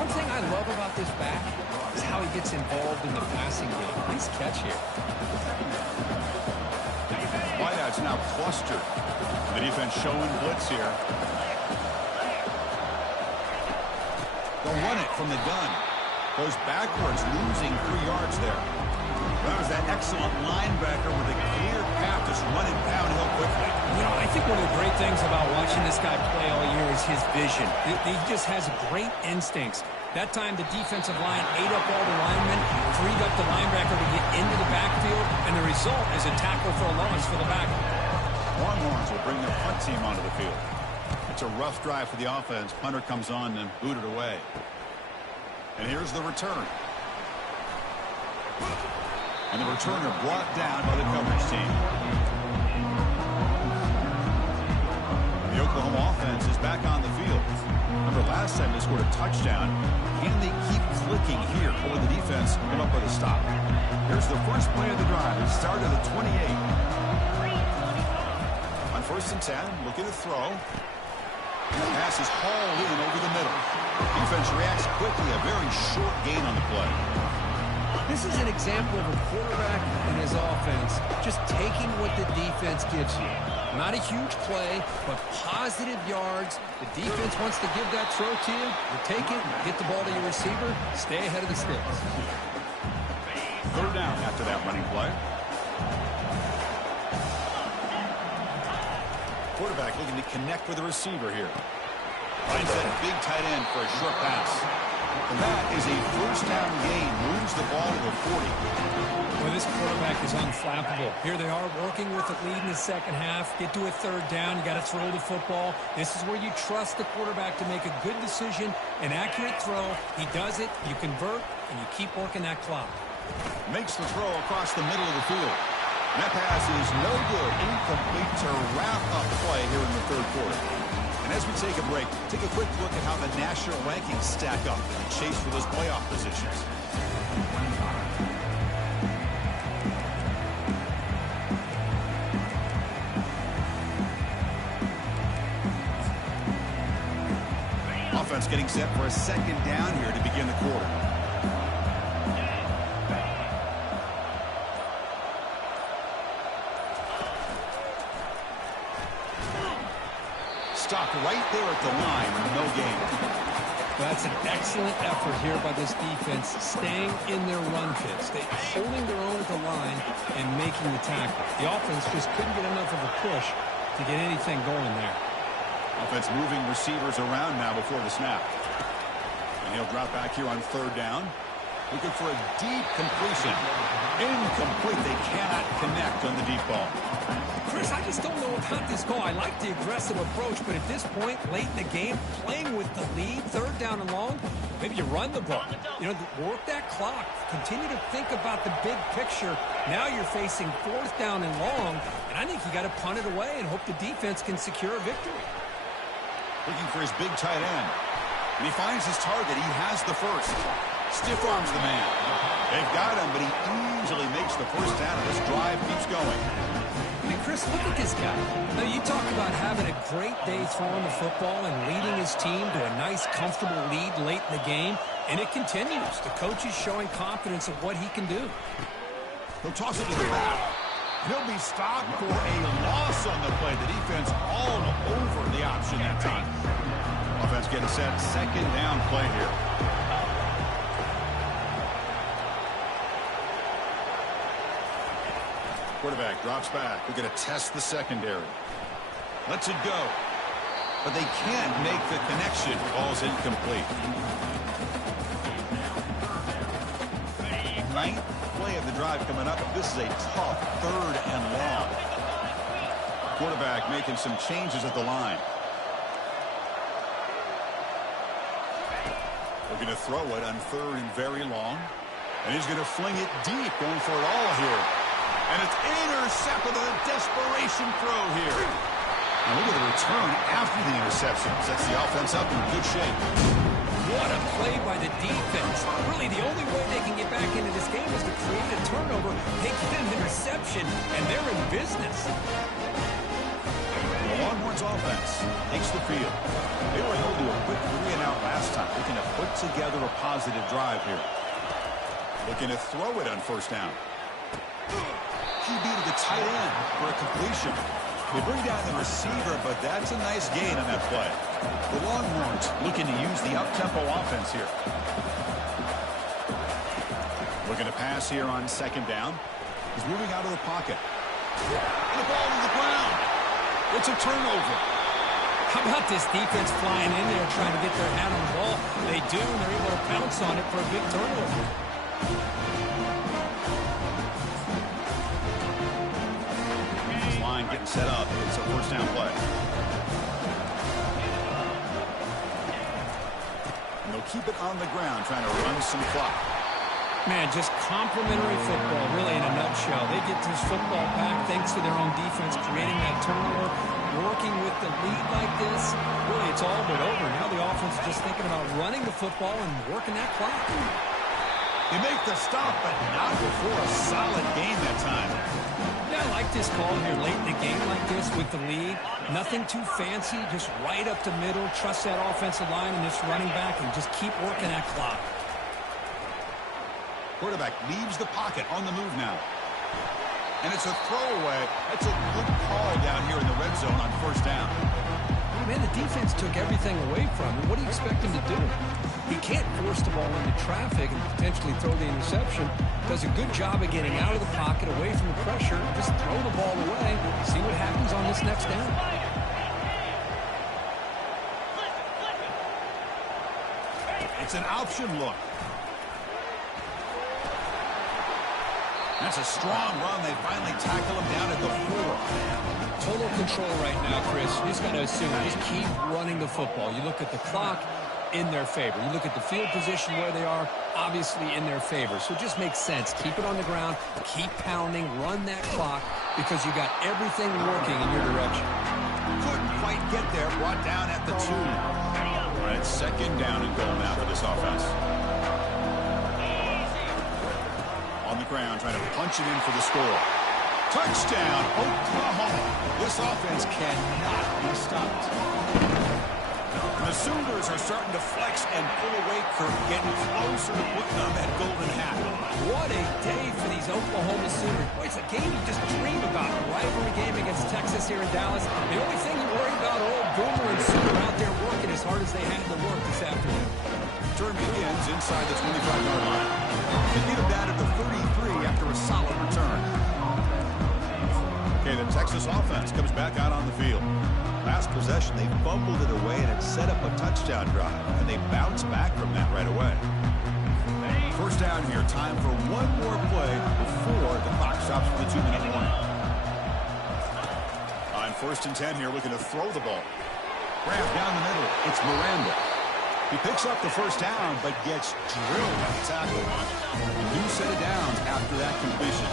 One thing I love about this back is how he gets involved in the passing game. Nice catch here. wideouts now clustered. The defense showing blitz here. They'll run it from the gun. Goes backwards, losing 3 yards there. That was that excellent linebacker with a clear path, just running downhill quickly. You know, I think one of the great things about watching this guy play all year is his vision. He just has great instincts. That time, the defensive line ate up all the linemen, freed up the linebacker to get into the backfield, and the result is a tackle for a loss for the back. Longhorns will bring their punt team onto the field. It's a rough drive for the offense. Punter comes on and booted away. And here's the return. And the returner brought down by the coverage team. The Oklahoma offense is back on the field. Remember, last time they scored a touchdown. Can they keep clicking here? Or will the defense come up with a stop? Here's the first play of the drive. It started at the 28. On 1st and 10, looking to throw. The pass is hauled in over the middle. Defense reacts quickly. A very short gain on the play. This is an example of a quarterback and his offense just taking what the defense gives you. Not a huge play, but positive yards. The defense wants to give that throw to you. You take it, get the ball to your receiver, stay ahead of the sticks. 3rd down after that running play. Quarterback looking to connect with the receiver here. Finds that big tight end for a short pass. And that is a 1st down gain. Moves the ball to the 40. Well, this quarterback is unflappable. Here they are working with the lead in the second half. Get to a 3rd down. You got to throw the football. This is where you trust the quarterback to make a good decision, an accurate throw. He does it. You convert, and you keep working that clock. Makes the throw across the middle of the field. And that pass is no good. Incomplete to wrap up play here in the 3rd quarter. And as we take a break, take a quick look at how the national rankings stack up in the chase for those playoff positions. Offense getting set for a 2nd down here to begin the quarter. Stopped right there at the line, no gain. That's an excellent effort here by this defense, staying in their run fits. They're holding their own at the line and making the tackle. The offense just couldn't get enough of a push to get anything going there. Offense moving receivers around now before the snap. And he'll drop back here on 3rd down. Looking for a deep completion. Incomplete. They cannot connect on the deep ball. Chris, I just don't know about this call. I like the aggressive approach, but at this point, late in the game, playing with the lead, 3rd down and long, maybe you run the ball. You know, work that clock. Continue to think about the big picture. Now you're facing 4th down and long, and I think you got to punt it away and hope the defense can secure a victory. Looking for his big tight end. And he finds his target. He has the first. Stiff arms the man. They've got him, but he easily makes the first down, and this drive keeps going. I mean, Chris, look at this guy. Now, you talk about having a great day throwing the football and leading his team to a nice, comfortable lead late in the game, and it continues. The coach is showing confidence of what he can do. He'll toss it to the back. He'll be stopped for a loss on the play. The defense all over the option that time. Offense getting set. 2nd down play here. Quarterback drops back. We're going to test the secondary. Lets it go. But they can't make the connection. Ball's incomplete. 9th play of the drive coming up. This is a tough 3rd and long. Quarterback making some changes at the line. Looking to throw it on 3rd and very long. And he's going to fling it deep, going for it all here. And it's intercepted with a desperation throw here. Now look at the return after the interception. Sets the offense up in good shape. What a play by the defense. Really, the only way they can get back into this game is to create a turnover. They get an interception, and they're in business. The Longhorns offense takes the field. They were able to do a quick 3-and-out last time. Looking to put together a positive drive here. Looking to throw it on 1st down. QB to the tight end for a completion. They bring down the receiver, but that's a nice gain on that play. The Longhorns looking to use the up-tempo offense here. Looking to pass here on second down. He's moving out of the pocket. And the ball to the ground. It's a turnover. How about this defense flying in there trying to get their hand on the ball? They do, and they're able to pounce on it for a big turnover. This line getting set up. It's a first down play. And they'll keep it on the ground, trying to run some clock. Man, just complimentary football, really, in a nutshell. They get this football back thanks to their own defense, creating that turnover, working with the lead like this. Really, it's all but over. Now the offense is just thinking about running the football and working that clock. They make the stop, but not before a solid game that time. Yeah, I like this call here late in the game like this with the lead. Nothing too fancy, just right up the middle. Trust that offensive line and this running back and just keep working that clock. Quarterback leaves the pocket on the move now. And it's a throwaway. That's a good call down here in the red zone on first down. Oh, man, the defense took everything away from him. What do you expect him to do? He can't force the ball into traffic and potentially throw the interception. Does a good job of getting out of the pocket, away from the pressure. Just throw the ball away. See what happens on this next down. It's an option look. That's a strong run. They finally tackle him down at the 4. Total control right now, Chris. You just got to assume, just keep running the football. You look at the clock, in their favor. You look at the field position where they are, obviously in their favor. So it just makes sense. Keep it on the ground, keep pounding, run that clock, because you got everything working in your direction. Couldn't quite get there. Brought down at the 2. All right, second down and goal now for this offense. On the ground, trying to punch it in for the score. Touchdown, Oklahoma. This offense cannot be stopped. And the Sooners are starting to flex and pull away from getting closer to putting on that golden hat. What a day for these Oklahoma Sooners. Boy, it's a game you just dream about. A rivalry game against Texas here in Dallas. The only thing you worry about are old Boomer and Sooner out there working as hard as they had to work this afternoon. Turn begins inside the 25-yard line. They beat him down at the 33 after a solid return. Okay, the Texas offense comes back out on the field. Last possession, they fumbled it away, and it set up a touchdown drive. And they bounced back from that right away. First down here, time for one more play before the clock stops for the 2-minute warning. On first and 10 here, looking to throw the ball. Grab down the middle. It's Miranda. He picks up the first down, but gets drilled on the tackle. A new set of downs after that completion.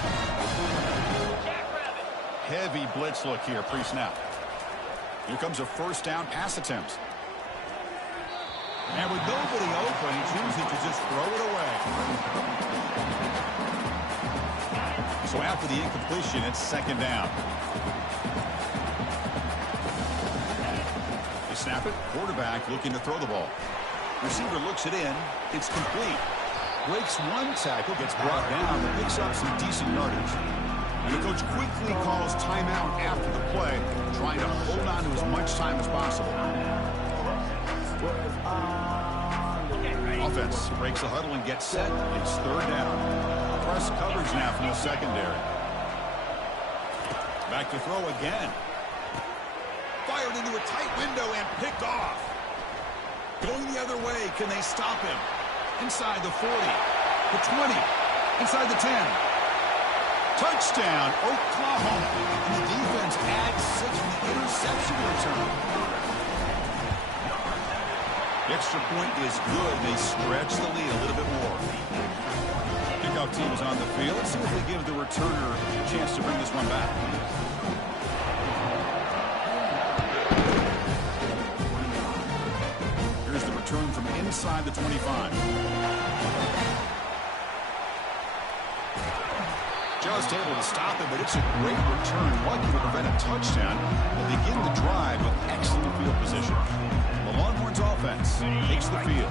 Heavy blitz look here, pre-snap. Here comes a first down pass attempt. And with nobody open, he chooses to just throw it away. So after the incompletion, it's second down. They snap it. Quarterback looking to throw the ball. Receiver looks it in. It's complete. Breaks one tackle, gets brought down, and picks up some decent yardage. And the coach quickly calls timeout after the play, trying to hold on to as much time as possible. Offense breaks the huddle and gets set. It's third down. Press coverage now from the secondary. Back to throw again. Fired into a tight window and picked off. Going the other way, can they stop him? Inside the 40, the 20, inside the 10. Touchdown, Oklahoma. And the defense adds 6 from the interception return. The extra point is good. They stretch the lead a little bit more. Kickoff team is on the field. Let's see if they give the returner a chance to bring this one back. Here's the return from inside the 25. Just able to stop it, but it's a great return. Lucky to prevent a touchdown. They'll begin the drive with excellent field position. The Longhorns offense takes the field.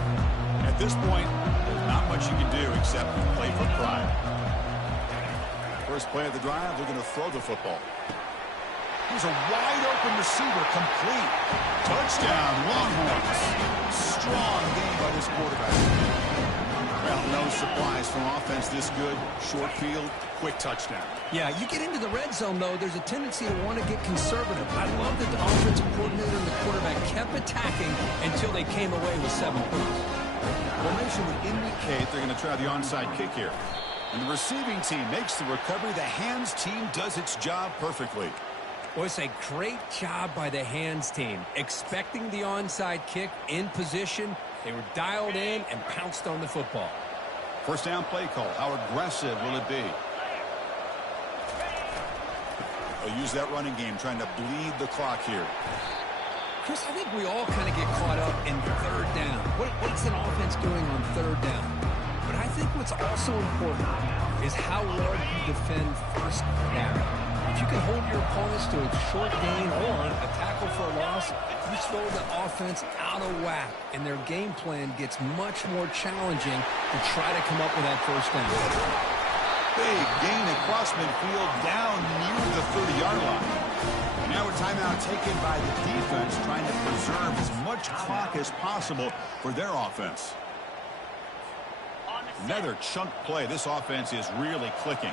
At this point, there's not much you can do except play for pride. First play of the drive, they're going to throw the football. Here's a wide-open receiver, complete. Touchdown, Longhorns. Strong game by this quarterback. Well, no surprise from offense this good. Short field, quick touchdown. Yeah, you get into the red zone, though, there's a tendency to want to get conservative. I love that the offensive coordinator and the quarterback kept attacking until they came away with 7 points. Formation would indicate they're going to try the onside kick here. And the receiving team makes the recovery. The hands team does its job perfectly. Well, it's a great job by the hands team. Expecting the onside kick in position, they were dialed in and pounced on the football. First down play call. How aggressive will it be? They'll use that running game, trying to bleed the clock here. Chris, I think we all kind of get caught up in third down. What's an offense doing on third down? But I think what's also important is how well you defend first down. If you can hold your opponents to a short gain or a tackle for a loss, you throw the offense out of whack, and their game plan gets much more challenging to try to come up with that first down. Big gain across midfield down near the 30-yard line. And now a timeout taken by the defense, trying to preserve as much clock as possible for their offense. Another chunk play. This offense is really clicking.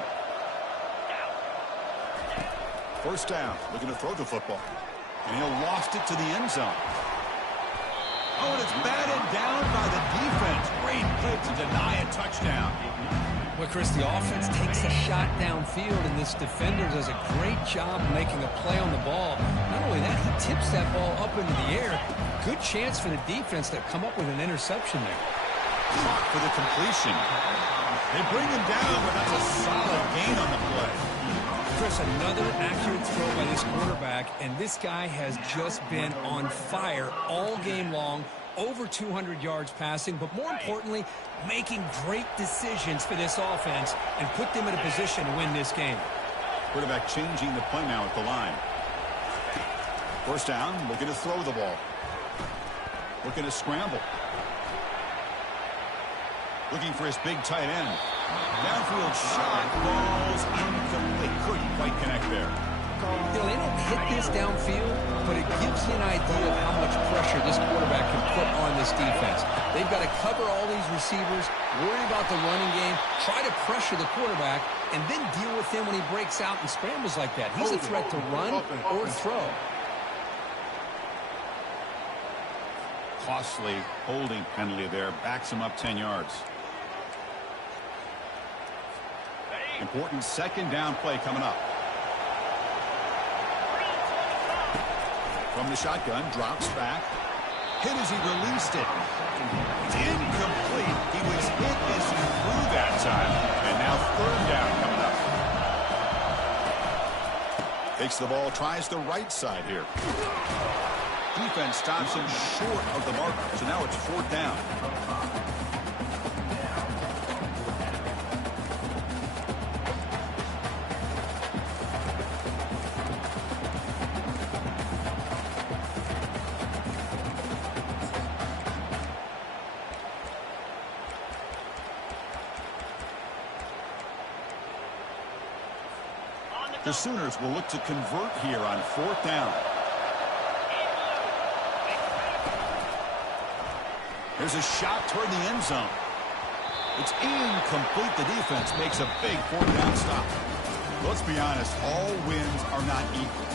First down, looking to throw the football. And he'll loft it to the end zone. Oh, and it's batted down by the defense. Great play to deny a touchdown. Well, Chris, the offense takes a shot downfield, and this defender does a great job making a play on the ball. Not only that, he tips that ball up into the air. Good chance for the defense to come up with an interception there. Caught for the completion. They bring him down, but that's a solid gain on the play. Chris, another accurate throw by this quarterback, and this guy has just been on fire all game long. Over 200 yards passing, but more importantly, making great decisions for this offense and put them in a position to win this game. Quarterback changing the play now at the line. First down, looking to throw the ball. Looking to scramble. Looking for his big tight end. Downfield shot, balls incomplete. Couldn't quite connect there. You know, they don't hit this downfield, but it gives you an idea of how much pressure this quarterback can put on this defense. They've got to cover all these receivers, worry about the running game, try to pressure the quarterback, and then deal with him when he breaks out and scrambles like that. He's a threat to run or throw. Costly holding penalty there. Backs him up 10 yards. Important second down play coming up. From the shotgun, drops back. Hit as he released it. It's incomplete. He was hit as he threw that time. And now third down coming up. Takes the ball, tries the right side here. Defense stops him short of the marker. So now it's fourth down. The Sooners will look to convert here on fourth down. There's a shot toward the end zone. It's incomplete. The defense makes a big fourth down stop. Let's be honest, all wins are not equal.